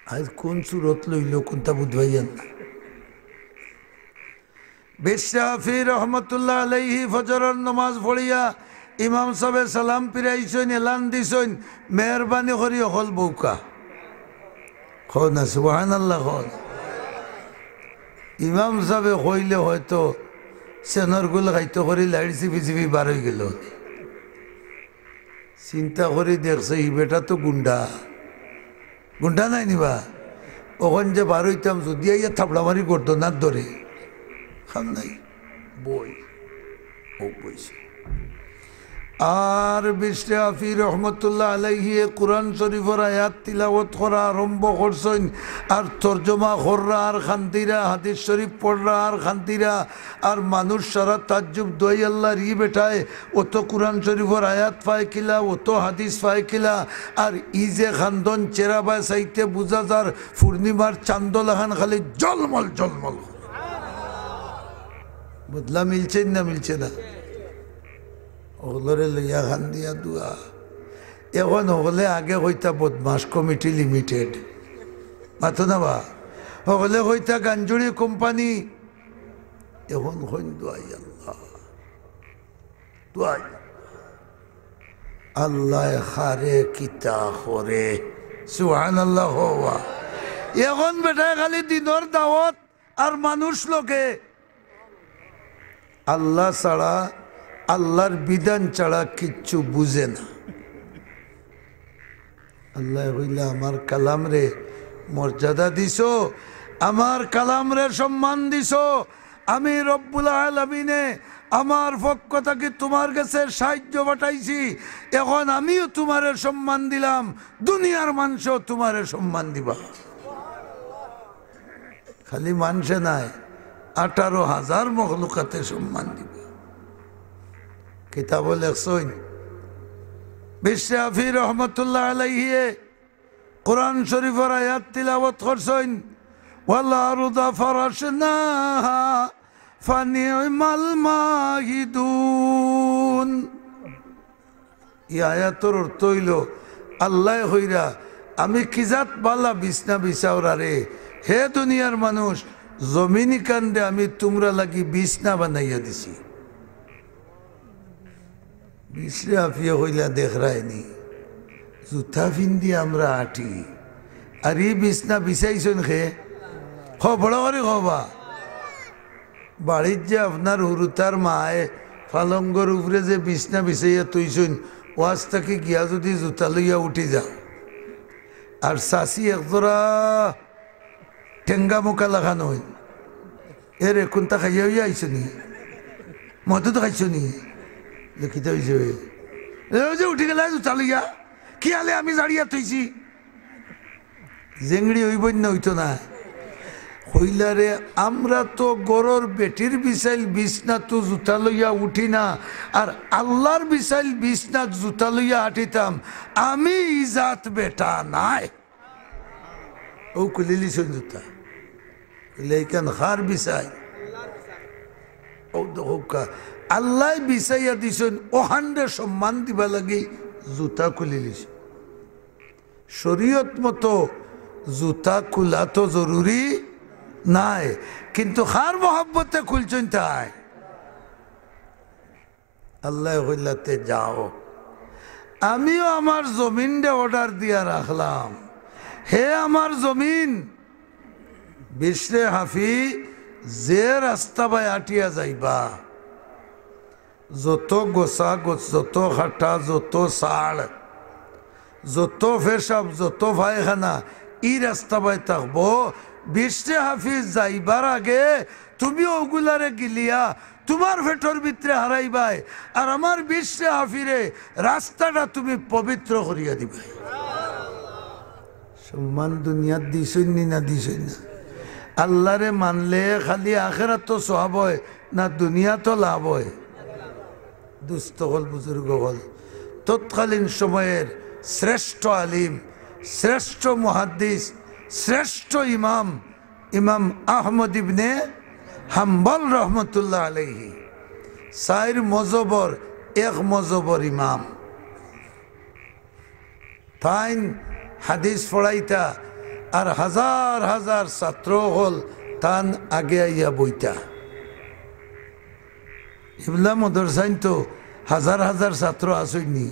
আজ কোন সুরত লইল কোনটা বুধবাইয়ান না বেশাফি রহমতুল্লাহ আলাইহি ফজরের নামাজ পড়িয়া ইমাম সাহেব সালাম ফিরাইছেন এলান দিছেন মেহরবানি করি অকল বউকা খো না সুবহানাল্লাহ খো ইমাম সাহেব কইলে হয়তো সেনর গুলো খাইতে করি লাইট চিপি চিপি বার হয়ে গেল চিন্তা করি দেখছে ই বেটা তো গুন্ডা গুন্ডা নাই নিবা ওখান যে বার হইতাম যদি ইয়া থাপড়া মারি করতো না ধরে খাম নাই বই ও বইছে আর বিশরাফি রহমতুল্লাহ আলাইহি কোরআন শরীফের আয়াত তিলাওয়াত করা আরম্ভ করছেন আর তর্জমা কররা আর খান্তিরা হাদিস শরীফ পড়রা আর খান্তিরা আর মানুষ সারা তাজ্জুব দই আল্লাহর ই বেটায় অত কোরআন শরীফের আয়াত পায় কিলা অত হাদিস পায় কিলা আর ই যে খান্দন চেরা বায় সাইতে বুঝা যার পূর্ণিমার চান্দলাখান খালি জলমল জলমল বদলা মিলছে না মিলছে না ওগুলোরে লইয়া খান দিয়া দুয়া এখন হলে আগে হইতা বদমাস কমিটি লিমিটেড মাথো না বা হলে হইতা গাঞ্জুড়ি কোম্পানি এখন হইন দুয়াই আল্লাহ দুয়াই আল্লাহ খারে কিতা করে সুবহানাল্লাহ হওয়া এখন বেটায় খালি দিনর দাওয়াত আর মানুষ লোকে আল্লাহ ছাড়া আল্লাহর বিধান ছাড়া কিচ্ছু বুঝে না আল্লাহ হইলে আমার কালাম রে মর্যাদা দিছো আমার কালাম রে সম্মান দিছো আমি রব্বুল আলামিনে আমার পক্ষ থেকে তোমার কাছে সাহায্য পাঠাইছি, এখন আমিও তোমারে সম্মান দিলাম, দুনিয়ার মানুষও তোমারে সম্মান দিবা। খালি মানুষে নাই, 18,000 মখলুকাতে সম্মান দিবা। কিতাব লেখছেন বিশ্বে হাফি রহমতুল্লাহ আলাইহি কোরআন শরীফের আয়াত তিলাওয়াত করছেন, ওয়াল আরদা ফারাশনাহা ফানিমাল মাহিদুন। এই আয়াতের অর্থ হইল আল্লাহ হইরা আমি কিজাত বালা বিছনা বিছাওরা রে, হে দুনিয়ার মানুষ, জমিনি কান্দে আমি তোমরা লাগি বিছনা বানাইয়া দিছি। বিশ্রে আফিয়া হইলা দেখ রায়নি জুতা ফিন্দি আমরা আটি, আর এই বিছনা বিছাইছেন খে বড় করে খবা বাড়ির যে আপনার হুরুতার মায়ে পালঙ্গর উপরে যে বিছনা বিছাইয়া তৈছেন, ওয়াজ থেকে গিয়া যদি জুতা লইয়া উঠি যাও, আর চাষি একজোড়া ঠেঙ্গা মোকা লাগানো হইন, এরে কোনটা খাইয়া হইয়া আইস নি, মতো তো খাইছ নি, দেখিতে হয়েছে যে উঠি গেলে জুতা লইয়া কি আলে আমি জাড়িয়া থইছি, জেংড়ি হইব না হইতো না হইলারে। আমরা তো গরর বেটির বিছাইল বিছনা তো জুতা লইয়া উঠি না, আর আল্লাহর বিছাইল বিছনা জুতা লইয়া হাঁটিতাম, আমি ইজাত বেটা নাই। ও কুলিলিছন জুতা এইখান খার বিছাই, ও দেখা আল্লাহ বিছাইয়া দিছেন, ওহান্ডে সম্মান দিবা লাগে জুতা খুলিলিছ। শরীয়ত মতো জুতা খোলা তো জরুরি নাই, কিন্তু খার মহব্বতে খুলছেন তাই। আল্লাহ হইলাতে যাও, আমিও আমার জমিনটা অর্ডার দিয়া রাখলাম, হে আমার জমিন, বিশ্রে হাফি যে রাস্তা বাই আটিয়া যাইবা, যত গোসা যত খাটা যত সাড় যত ফেসাব যত পায়খানা ই রাস্তা বাই থাকবো, বিশ্রে হাফিজ যাইবার আগে তুমি ওগুলারে গিলিয়া তোমার ভেটর ভিতরে হারাইবাই, আর আমার বিশ্রে হাফিরে রাস্তাটা তুমি পবিত্র করিয়া দিবাই। সম্মান দুনিয়ার দিছই না দিছই না, আল্লাহরে মানলে খালি আখেরাত তো সওয়াব হয় না, দুনিয়া তো লাভ হয়। দুস্থ হল বুজুর্গ হল তৎকালীন সময়ের শ্রেষ্ঠ আলিম, শ্রেষ্ঠ মুহাদ্দিস, শ্রেষ্ঠ ইমাম, ইমাম আহমদ ইবনে হাম্বল রহমতুল্লাহ আলাইহি, সাইর মজবর এক মজবর ইমাম, তাইন হাদিস পড়াইতা, আর হাজার হাজার ছাত্র হল তান আগে আইয়া বইতা। ইবলা মদরসাইন তো হাজার হাজার ছাত্র আসইনি,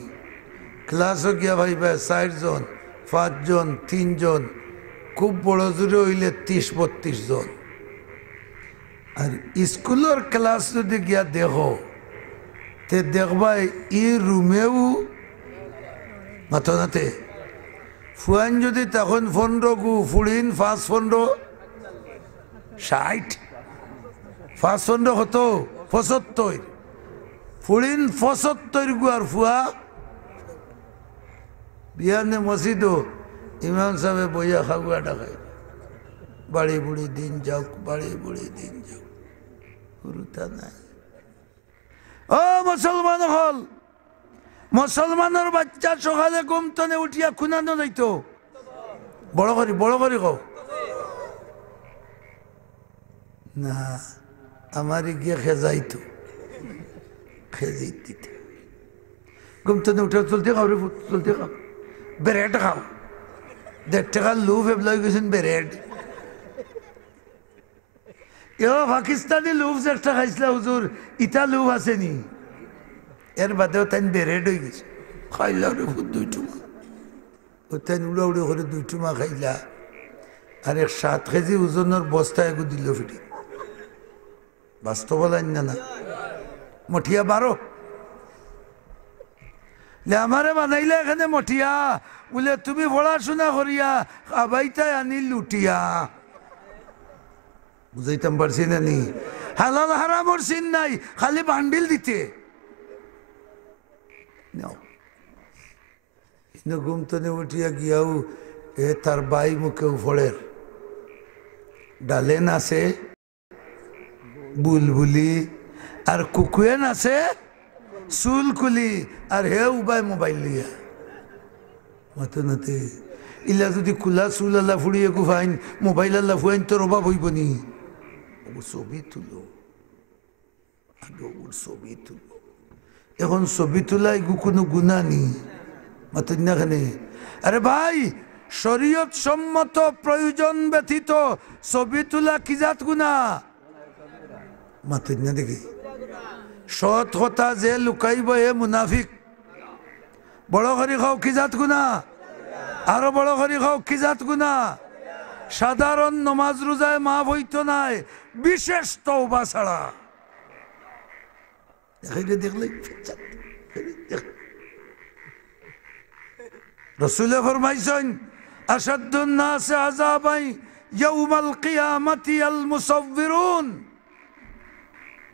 ক্লাসও গিয়া ভাইবা 4 জন 5 জন 3 জন, খুব বড় জোরে হইলে 30-32 জন। আর স্কুলের ক্লাস যদি গিয়া দেখো তে দেখবাই ই রুমেও মাথনাতে ফুয়ান যদি তখন 15 গু ফুড়িন 5-15 60 5-15 হতো 75 ফুড়িন 75 গু, আর ফুয়া বিয়ানে মসজিদ ইমাম সাহেব বইয়া খাগুয়া ডাকাই, বাড়ি বুড়ি দিন যাও, বাড়ি বুড়ি দিন যাও, গুরুতা নাই। ও মুসলমান হল, মুসলমানের বাচ্চা সকালে ঘুমতনে উঠিয়া খুনানো যাইতো, বড় করি কও না, আমারই গিয়ে খেজাইতো, খেজি দিতে ঘুমতনে উঠে চলতে খাও রে, চলতে খাও, ব্রেড খাও, 1.5 টাকার লুফ এবলাই গেছেন ব্রেড। পাকিস্তানি লুফ একটা খাইছিল হুজুর, ইটা লুফ আসেনি, এর বাদেও তাই ব্রেড হয়ে গেছে, খাইলা রে 2 টুমা, ও তাই উড়া উড়ে করে 2 টুমা খাইলা, আর 7 কেজি ওজনের বস্তা এগু দিল ফিটি, বাস্তব লাইন না মঠিয়া 12 আমারে বানাইলে এখানে মঠিয়া বলে তুমি পড়াশোনা করিয়া আবাইতাই আনি লুটিয়া, বুঝাইতাম পারছি না নি, হালাল হারামর চিন নাই, খালি বান্ডিল দিতে ঘুমতনে উঠিয়া গিয়াও তার বাই মুখে ফড়ের ডালেন আছে বুলবুলি আর কুকুয়েন আছে চুলকুলি আর হে উবাই মোবাইল লিয়া মাতনাতে ইলা যদি খোলা চুল আল্লাহ ফুড়িয়ে গুফাইন মোবাইল আল্লাহ ফুয়াইন তোর অভাব হইব নি ছবি তুলো আগে ওর ছবি তুলো এখন ছবি তোলা এগু কোনো গুণা নি মাতেন না খানে আরে ভাই শরীয়ত সম্মত প্রয়োজন ব্যতীত ছবি তোলা কি জাত গুণা মাতেন না দেখি সৎ কথা যে লুকাইব এ মুনাফিক বড় করে খাও কি জাত গুণা আরো বড় করে খাও কি জাত গুণা সাধারণ নমাজ রোজায় মাফ হইতো নাই বিশেষ তওবা ছাড়া দেখলে রসুলে ফরমাইছেন আশাদ্দুন নাস আযাবান ইয়াউমাল কিয়ামাতি আল মুসাউবিরুন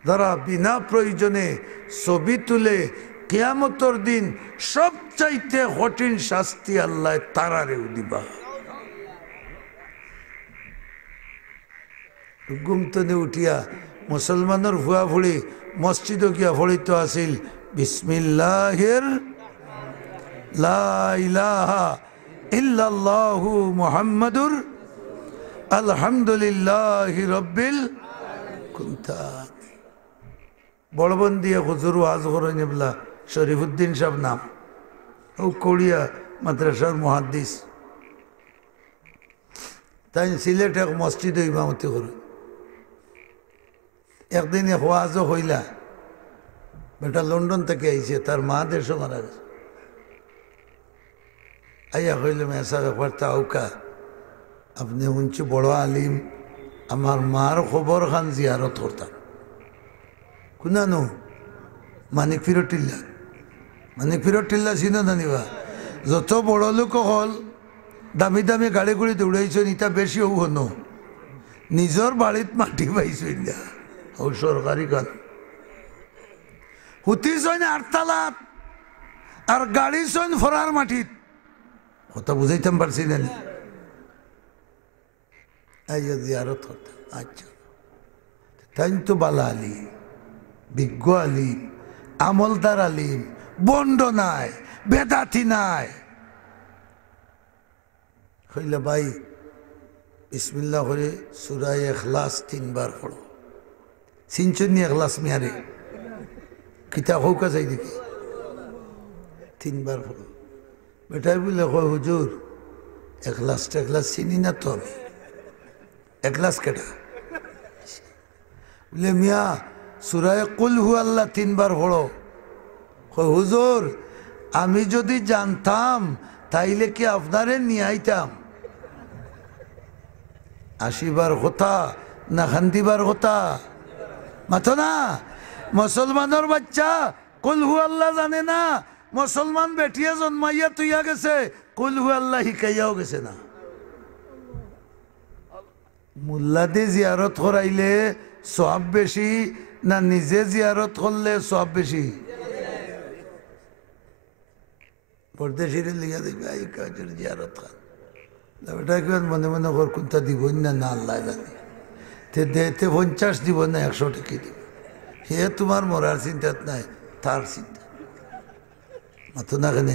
যারা বিনা প্রয়োজনে ছবি তুলে কিয়ামতের দিন সবচাইতে কঠিন শাস্তি আল্লাহ তারারে দিবা ঘুমতনে উঠিয়া মুসলমানের ভুয়া ফুড়ি মসজিদ গিয়া ফড়িত আছিল বিসমিল্লাহির লা ইলাহা ইল্লাল্লাহু মুহাম্মাদুর আলহামদুলিল্লাহি রাব্বিল কুনতা বড়বন্দিয়া হুজুর ওয়াজ করেন বলা শরীফুদ্দিন সাহেব নাম ও কোড়িয়া মাদ্রাসার মুহাদ্দিস তাই সিলেট এক মসজিদে ইমামতি করে একদিন ওয়াজও হইলা বেটা লন্ডন থেকে আইছে তার মা দেড়শো মারা গেছে আইয়া হইল মেসা ব্যাপারটা আউকা আপনি শুনছি বড় আলিম আমার মার খবর খান জিয়ারত করতাম কুনানো মানিক ফিরটিল্লা চিনো নানিবা যত বড় লোক হল দামি দামি গাড়ি গুড়ি দৌড়াইছেন ইটা বেশি হনো নিজের বাড়িত মাটি পাইছেন না ও সরকারি গান হুতিছেন আটতালাত আর গাড়ি ছইন ফরার মাটিত কথা বুঝাইতাম পারছি না জিয়ারত করতাম আচ্ছা তাই তো বালা আলিম বিজ্ঞ আলিম আমলদার আলিম বন্ড নাই বেদাতি নাই কইলা ভাই বিসমিল্লাহ করে সূরা ইখলাস 3 বার পড়ো সিনচনি ইখলাস মিয়ারে কিতা হোকা যাই দেখি 3 বার পড়ো বেটাই বলে কয় হুজুর ইখলাস চিনি না তো আমি ইখলাস কেটা বলে মিয়া সূরা কুল হু আল্লাহ 3 বার পড়ো কয় হুজুর আমি যদি জানতাম তাইলে কি আপনারে নিয়ে আইতাম 80 বার কথা না খান্দিবার কথা মাথো না মুসলমানের বাচ্চা কুল হু আল্লাহ জানে না মুসলমান বেটিয়া জন্মাইয়া তুইয়া গেছে কুল হু আল্লাহ শিকাইয়াও গেছে না মুল্লাদে জিয়ারত করাইলে সওয়াব বেশি না নিজে জিয়ারত করলে সওয়াব বেশি বরদেশিরে লিখা দেখবে এই কাজের জিয়ারত খান ওটা কেন মনে মনে কর কোনটা দিব না না আল্লাহ জানে তে দেতে 50 দিব না 100 টাকা দিব হে তোমার মরার চিন্তাত নাই তার চিন্তা মাতো না কেন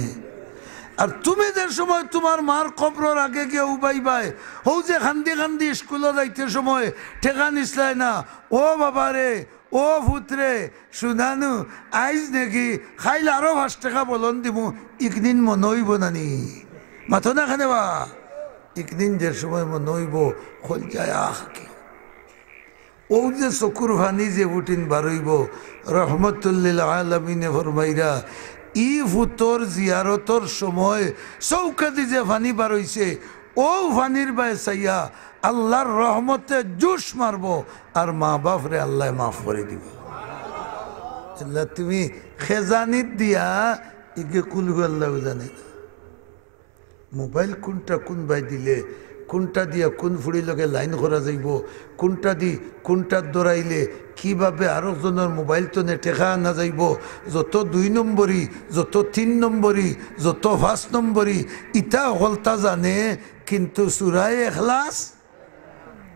আর তুমি যে সময় তোমার মার কবরের আগে গিয়ে উবাইবাই হৌ যে খান্দি খান্দি স্কুলে যাইতে সময় ঠেকা নিসলাই না ও বাবা রে ও ফুতরে শুনানু আইজ নাকি খাইলে আরো 5 টাকা বলন দিব একদিন মনে হইব নানি মাথো না খানে বা একদিন যে সময় মনে হইব খোল যায় আহ কি ও যে চকুর ভানি যে উঠিন বারইব রহমতুল্লিল আলামিনে ফরমাইরা ই ফুতর জিয়ারতর সময় চৌকাতি যে ফানি বার হইছে ও ফানির বাই চাইয়া আল্লাহর রহমতে জুস মারব আর মা বাপরে আল্লাহ মাফ করে দিব তুমি খেজানিত দিয়া ইকে কুলহু আল্লাহ জানে না মোবাইল কোনটা কোন বাই দিলে কোনটা দিয়া কোন ফুড়ি লগে লাইন করা যাইব, কোনটা দি কোনটা দৌড়াইলে কিভাবে আরেকজনের মোবাইল তনে টেকা আনা যাইব, যত 2 নম্বরই, যত 3 নম্বরই, যত 5 নম্বরই ইটা হলতা জানে, কিন্তু সূরা ইখলাস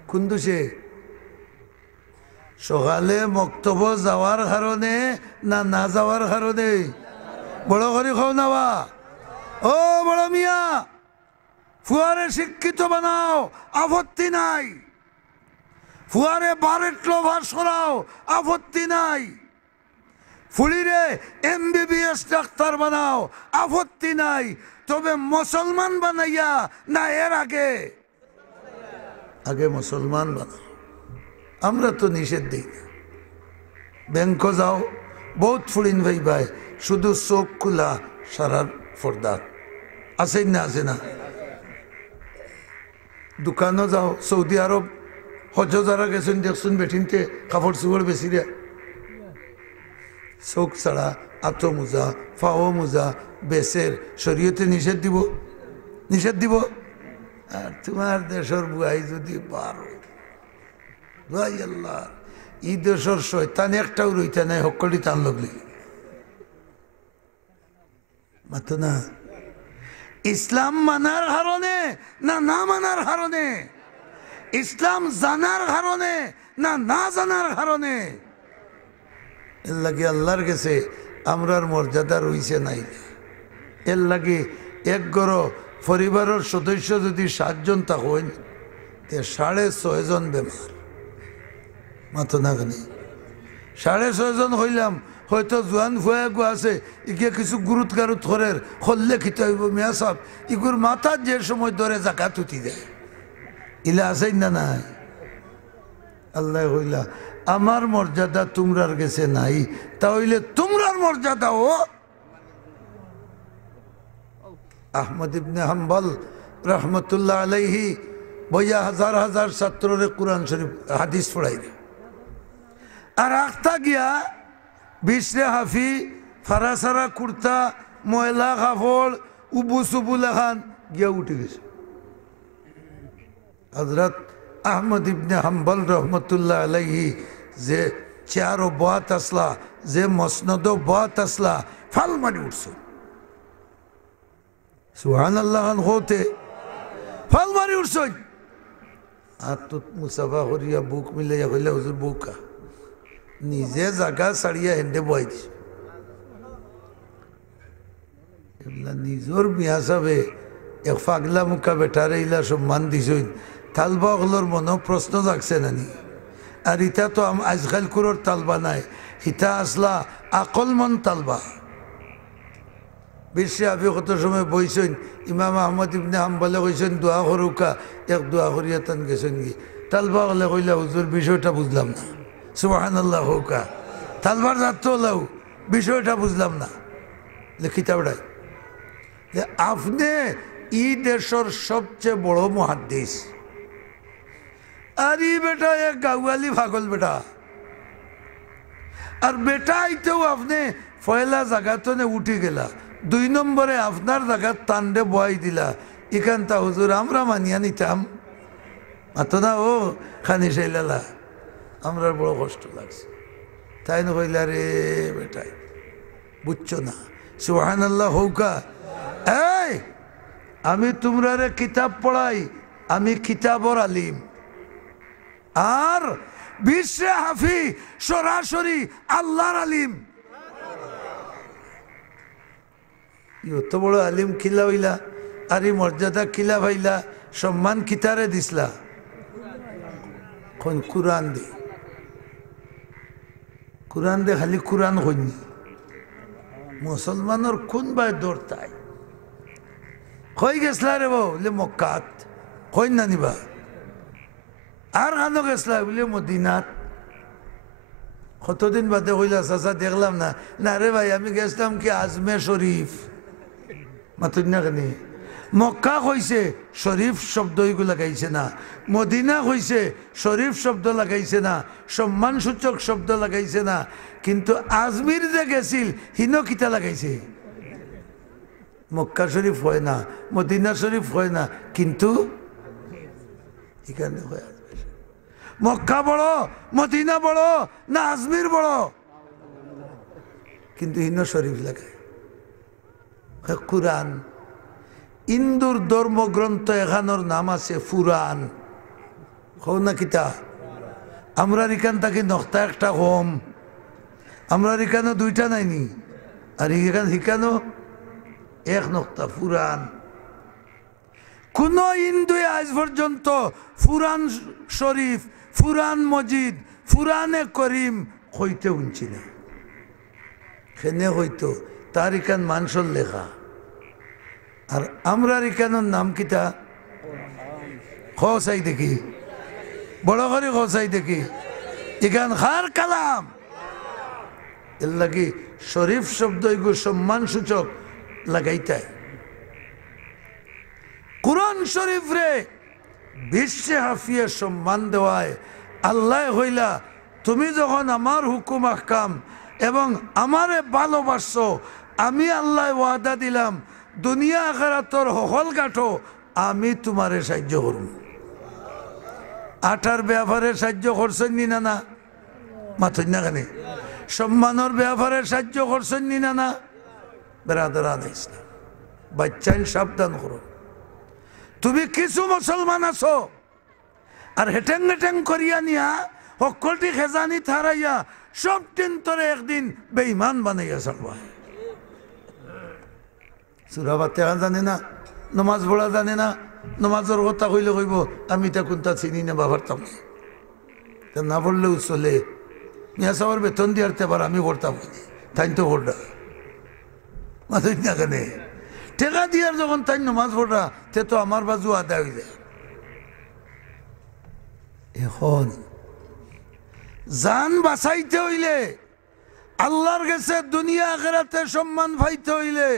কোন দোষে? সকালে মক্তব যাওয়ার কারণে না না যাওয়ার কারণে? বড় করে খাও নাবা ও বড় মিয়া, ফুয়ারে শিক্ষিত বানাও, আপত্তি নাই। ফুয়ারে বারেট লোভার সরাও, আপত্তি নাই। ফুলিরে MBBS ডাক্তার বানাও, আপত্তি নাই। তবে মুসলমান বানাইয়া না এর আগে আগে মুসলমান বানাও। আমরা তো নিষেধ দিই না। ব্যাংক যাও, বহুত ফুলিন ভাই ভাই শুধু চোখ খোলা সারার ফর্দার আছে না? আছে না? দোকানও যাও, সৌদি আরব হজ যারা গেছেন দেখছেন বেঠিনতে কাপড় চোপড় বেশি রে, চোখ ছাড়া আতো মোজা ফাও মোজা বেসের শরীয়তে নিষেধ দিব? নিষেধ দিব? আর তোমার দেশের বুয়াই যদি পারো, ভাই আল্লাহ, ই দেশের শয়তান একটাও রইতে নাই, হকলি টান লাগলি মাতো না। ইসলাম মানার কারণে না না মানার কারণে? ইসলাম জানার কারণে না না জানার কারণে? এর লাগে আল্লাহর কাছে আমরার মর্যাদা রইছে নাই। এর লাগে এক গড় পরিবারের সদস্য যদি 7 জন থাকেন, 6.5 জন বেমার মাতো না কেন? 6.5 জন হইলাম, হয়তো জোয়ান ফুয়া গো আছে, ইকে কিছু গুরুত গারুত করের হললে খিতে হইব মিয়া সাহেব, ইগুর মাথার যে সময় ধরে জাকাত উঠি দেয়, ইলা আছে না নাই? আল্লাহ হইলা আমার মর্যাদা তোমরার গেছে নাই, তাহলে তোমরার মর্যাদা ও আহমদ ইবনে হাম্বল রহমতুল্লাহ আলাইহি বইয়া হাজার হাজার ছাত্ররে কোরআন শরীফ হাদিস পড়াই, আর আখতা গিয়া বিশরে হাফি ফারাসারা কুর্তা ময়লা কাপড় উবু সুবু লেখান গিয়া উঠে গেছে। হযরত আহমদ ইবনে হাম্বল রহমতুল্লাহ আলাইহি যে চেয়ারও বাত আসলা, যে মসনদও বাত আসলা, ফাল মারি উঠছে। সুবহানাল্লাহ হতে ফাল মারি উঠছ। আর তো মুসাফা করিয়া বুক মিলাইয়া কইলে হুজুর বুকা নিজে জায়গা ছাড়িয়া হেন্ডে বয় দিছে। নিজর মিয়া সাবে এক পাগলা মুখা বেটারে ইলা সম্মান দিছইন, তালবা হলোর মনে প্রশ্ন জাগছে নানি? আর ইটা তো আজকাল কুরোর তালবা নাই, ইটা আসলা আকল মন তালবা। বিশ্বে আবি কত সময় বইছেন, ইমাম আহমদ ইবনে হাম্বলে কইছেন দোয়া করুকা, এক দোয়া করিয়া তান গেছেন কি তালবা হলে কইলা হুজুর বিষয়টা বুঝলাম না। সুবহানাল্লাহ হোকা, তালবার যাত হলেও বিষয়টা বুঝলাম না। কিতাবটাই আপনি ই দেশের সবচেয়ে বড় মুহাদ্দিস, আর ই বেটা এক গাওয়ালি পাগল বেটা, আর বেটা আইতেও আপনি পয়লা জায়গাতনে উঠে গেলা, 2 নম্বরে আপনার জায়গার তান্ডে বয়াই দিলা। এখানটা হুজুর আমরা মানিয়া নিতাম মাতো না? ও খানি সাইলালা, আমরা বড় কষ্ট লাগছে। তাই না কইলা রে বেটাই বুঝছো না? সুবহানাল্লাহ হৌকা। এই আমি তোমরারে কিতাব পড়াই, আমি কিতাবর আলিম, আর বিশ্বে হাফি সরাসরি আল্লাহর আলিম। অত বড় আলিম কিলা হইলা, আর এই মর্যাদা কিলা ভাইলা, সম্মান কিতারে দিসলা? কোন কুরআন দে, কুরআন দে খালি কুরআন হইনি। মুসলমানের কোন বাই দৌড়তাই কই গেছলা রে বলে মক্কাত, কই না নিবা? আর খানো গেছলা বলে মদিনাত। কতদিন বাদে কইলা চাচা দেখলাম না। না রে ভাই আমি গেছিলাম কি আজমে শরীফ, মাতুন না কেন? মক্কা কইছে শরীফ শব্দ এগুলো লাগাইছে না, মদিনা কইছে শরীফ শব্দ লাগাইছে না, সম্মানসূচক শব্দ লাগাইছে না, কিন্তু আজমির যে গেছিল হিন কিতা লাগাইছে? মক্কা শরীফ হয় না, মদিনা শরীফ হয় না, কিন্তু এখানে হয়ে আসবে মক্কা বড় মদিনা বড় না আজমির বড় কিন্তু হিন্দু শরীফ লাগে কুরআন ইন্দুর ধর্মগ্রন্থ এখানোর নাম আছে ফুরান হও না কিতা আমরা এখান থাকি নক্তা একটা কম আমরা এখানে দুইটা নাইনি আর এখানো এক নক্তা ফুরান কোন হিন্দু আজ পর্যন্ত ফুরান শরীফ ফুরান মজিদ ফুরানে করিম হইতে উনছি না সেনে হইতো তার এখান মানুষের লেখা আর আমরা এখানোর নাম কিতা খাই দেখি বড় করে খাই দেখি এখান খার কালাম এর লাগি শরীফ শব্দ এগু সম্মান সূচক লাগাইতে কুরআন শরীফ রে বিশ্বে হাফিয়ে সম্মান দেওয়ায় আল্লাহ হইলা তুমি যখন আমার হুকুম আহকাম এবং আমারে ভালোবাসো আমি আল্লাহ ওয়াদা দিলাম দুনিয়া আখিরাতর হল গাঠো আমি তোমারে সাহায্য করব আটার ব্যাপারে সাহায্য করছেন নি না না মাথুন না কেন সম্মানের ব্যাপারে সাহায্য করছেন নি না না বেরাদারান ইসলাম বাচ্চাইন সাবধান করো তুমি কিছু মুসলমান আছো আর হেটেং হেটেং করিয়া নিয়া সকলটি খেজানি থারাইয়া সব দিন তোরে একদিন বেঈমান বানাইয়া চলবা সূরা ফাতিহা জানে না নামাজ পড়া জানে না নামাজের কথা কইলে কইব আমি তা কোনটা চিনি না বাবারতাম না বললেও চলে মিয়া সাহেবের বেতন দিয়ারতে পার আমি পড়তাম তাই তো পড়া মাথুই না কেন টেকা দিয়ার যখন তাই নামাজ পড়া তে তো আমার বাজু আদায় হয়ে যায় এখন জান বাঁচাইতে হইলে আল্লাহর কাছে দুনিয়া আখিরাতে সম্মান পাইতে হইলে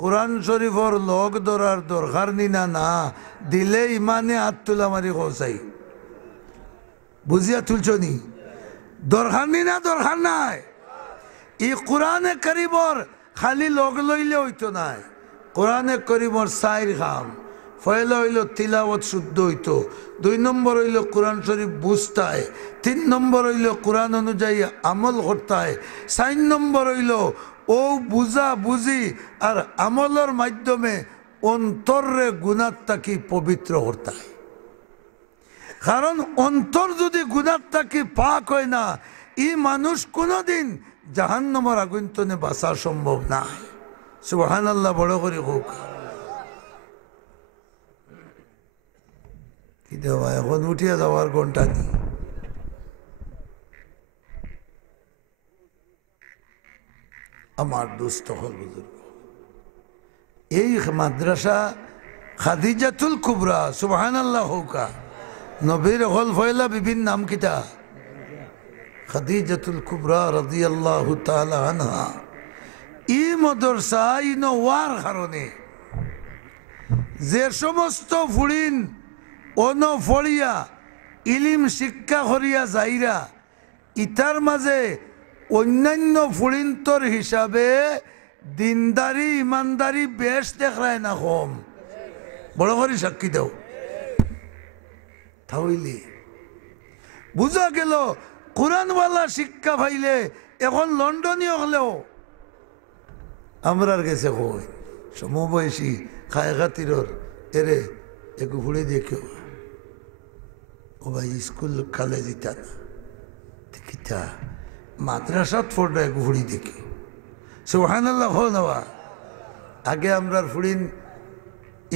কোরআন শরীফর লগ ধরার দরকার নিনা না দিলে ইমানে হাত তুলা মারি কৌসাই বুঝিয়া তুলছ নি দরকার নিনা দরকার নাই ই কোরআনে করিমর খালি লগ লইলে হইতো নাই কোরআনে করিমর সাইর খাম পয়লা হইল তিলাওয়াত শুদ্ধ হইতো 2 নম্বর হইল কোরআন শরীফ বুঝতায় 3 নম্বর হইল কোরআন অনুযায়ী আমল করতায় 4 নম্বর হইল ও বুঝা বুঝি আর আমলের মাধ্যমে অন্তরে গুনাহ থাকি পবিত্র করতায় কারণ অন্তর যদি গুনাহ থাকি পাক হয় না এই মানুষ কোনোদিন জাহান্নামের আগুন তনে বাঁচা সম্ভব না সুবহানাল্লাহ বড় করে হোক কি দেওয়া এখন উঠিয়া যাওয়ার ঘন্টা নেই আমার দুস্থ হল বুজুর্গ এই মাদ্রাসা খাদিজাতুল কুবরা সুবহানাল্লাহ হোকা নবীর হল ফয়লা বিভিন্ন নাম কিতা খাদিজাতুল কুবরা রাদিয়াল্লাহু তাআলা আনহা এই মাদ্রাসা ইনো ওয়ার কারণে যে সমস্ত ফুড়িন অন ফড়িয়া ইলিম শিক্ষা করিয়া যাইরা ইতার মাঝে অন্যান্য ফুড়িন্তর হিসাবে দিনদারি ইমানদারি বেশ দেখায় না কম বড় করে সাক্ষী দাও তাহলে বুঝা গেল কোরআনওয়ালা শিক্ষা পাইলে এখন লন্ডনীয় হলেও আমরার গেছে কই সমবয়সী খায় খাতিরর এরে একটু ফুড়ে দেখো ও ভাই স্কুল খালে দিতা না দেখিতা মাদ্রাসাত ফোরটা একটু ফুড়ি দেখি সুবহানাল্লাহ হল নেওয়া আগে আমরার ফুড়িন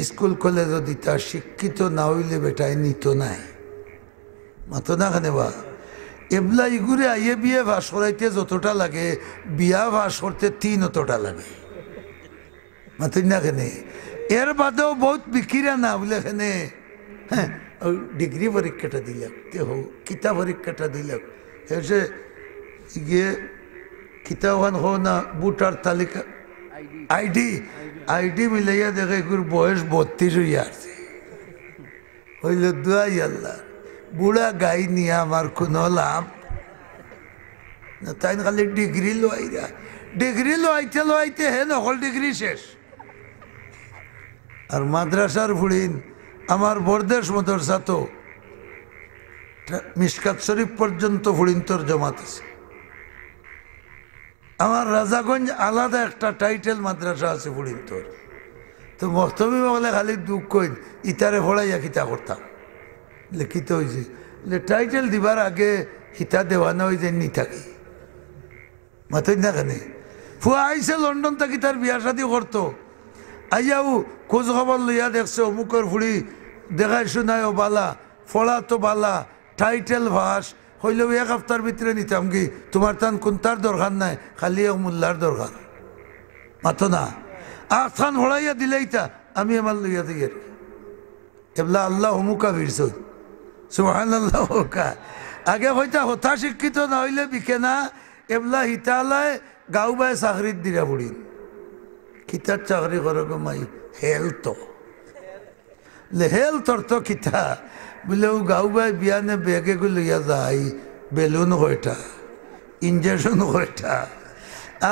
স্কুল কলেজ দিতা শিক্ষিত না হইলে বেটায় নিত নাই মাতো না খানে বা এবলা ইগুরে আইয়ে বিয়ে ভাস করাইতে যতটা লাগে বিয়া ভাস করতে 3 অতটা লাগে মাতুন না খানে এর বাদেও বহুত বিকিরা না বলে এখানে হ্যাঁ ডিগ্রি পরীক্ষাটা দিলাম হো কিতা পরীক্ষাটা দিলাম এসে গিয়ে কিতা ওখান হো না বুটার তালিকা আইডি মিলাইয়া দেখে এগুর বয়স 32 হইয়া আছে হইল দুয়াই আল্লাহ বুড়া গাই নিয়ে আমার কোনো লাভ না তাই খালি ডিগ্রি লোয়াইরা ডিগ্রি লোয়াইতে হে নকল ডিগ্রি শেষ আর মাদ্রাসার ফুড়িন আমার বরদেশ মাদ্রাসা তো মিশকাত শরীফ পর্যন্ত ফুড়িন্তর জমাত আছে। আমার রাজাগঞ্জ আলাদা একটা টাইটেল মাদ্রাসা আছে ফুড়িন্তর। তো মস্তমি বলে খালি দুঃখ কইন ইতারে ফড়াইয়া খিতা করতাম লিখিত হয়েছে টাইটেল দিবার আগে হিতা দেওয়ানো হয়ে যায় নি থাকি মাথই না কেন ফুয়া আইসে লন্ডন থাকি তার বিয়া শাদি করতো আইয়াও খোঁজ খবর লইয়া দেখছে অমুকর ফুড়ি দেখাই শোনায় ও বালা ফড়া তো বালা টাইটেল ভাস হইলেও এক হপ্তার ভিতরে নিতাম কি তোমার তান কোনটার দরকার নাই খালি এক মোল্লার দরকার মাথো না আখান ফড়াইয়া দিলেইতা আমি আমার লইয়া দিই এবলা আল্লাহ অমুকা ভিড়ছ সুবহানাল্লাহ কা আগে হইতা হতা শিক্ষিত না হইলে বিকে না এবলা হিতালায় গাঁও বাই চাকরিত দিরা বুড়িন কিতার চাকরি করো গো মাই হেলথ হেলথর তো কিতা বলে ও গাঁও বাই বিয়ানে বেগে গো লইয়া যাই বেলুন কয়টা ইঞ্জেকশন কয়টা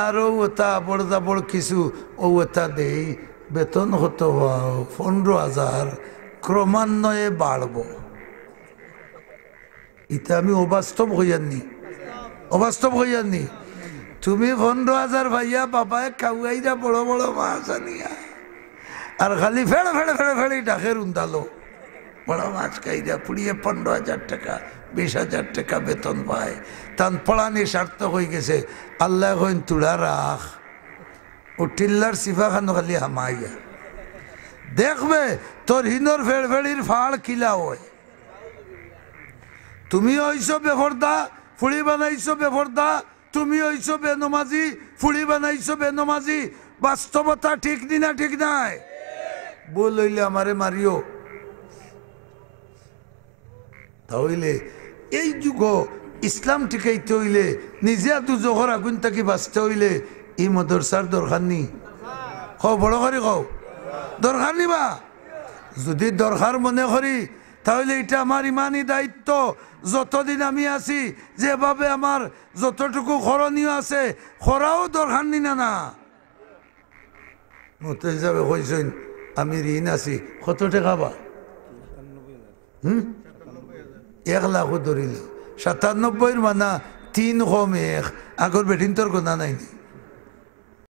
আর ওটা আবড় জাবড় কিছু ওটা দেই বেতন হতো 15,000 ক্রমান্বয়ে বাড়ব এটা আমি অবাস্তব হইয়াননি অবাস্তব হইয়াননি তুমি 15,000 ভাইয়া বাবায় খাওয়াইরা বড় বড় মাছ আনিয়া আর খালি ফেড়ে ফেড়ে ফেড়ে ফেড়ে ডাকের উন্দালো বড় মাছ খাইরা পুড়িয়ে 15,000 টাকা 20,000 টাকা বেতন পায় তান পড়ানি সার্থক হয়ে গেছে আল্লাহ কইন তুড়া রাখ ও টিল্লার সিফা খানো খালি হামাইয়া দেখবে তোর হিনোর ফেড় ফেড়ির ফাড় কিলা হয় তুমি হইছো বেফরদা ফুড়ি বানাইছো বেফরদা তুমি হইছো বেনমাজি ফুড়ি বানাইছো বেনমাজি বাস্তবতা ঠিক দিনা ঠিক নাই বল হইলে আমারে মারিও তাহলে এই যুগ ইসলাম টিকাইতে হইলে নিজে দু জোহর আগুন থাকি বাঁচতে হইলে এই মদরসার দরকার নি কও বড় করে কও দরকার নিবা যদি দরকার মনে করি তাহলে এটা আমার ইমানি দায়িত্ব যতদিন আমি আছি যেভাবে আমার যতটুকু করণীয় আছে করাও দরকার নি না না মতো হিসাবে কইছেন আমি ঋণ আছি কত টাকা বা 1 লাখ ধরিল 97 মানা 3 কম 1 আগর বেটিন তোর গোনা নাই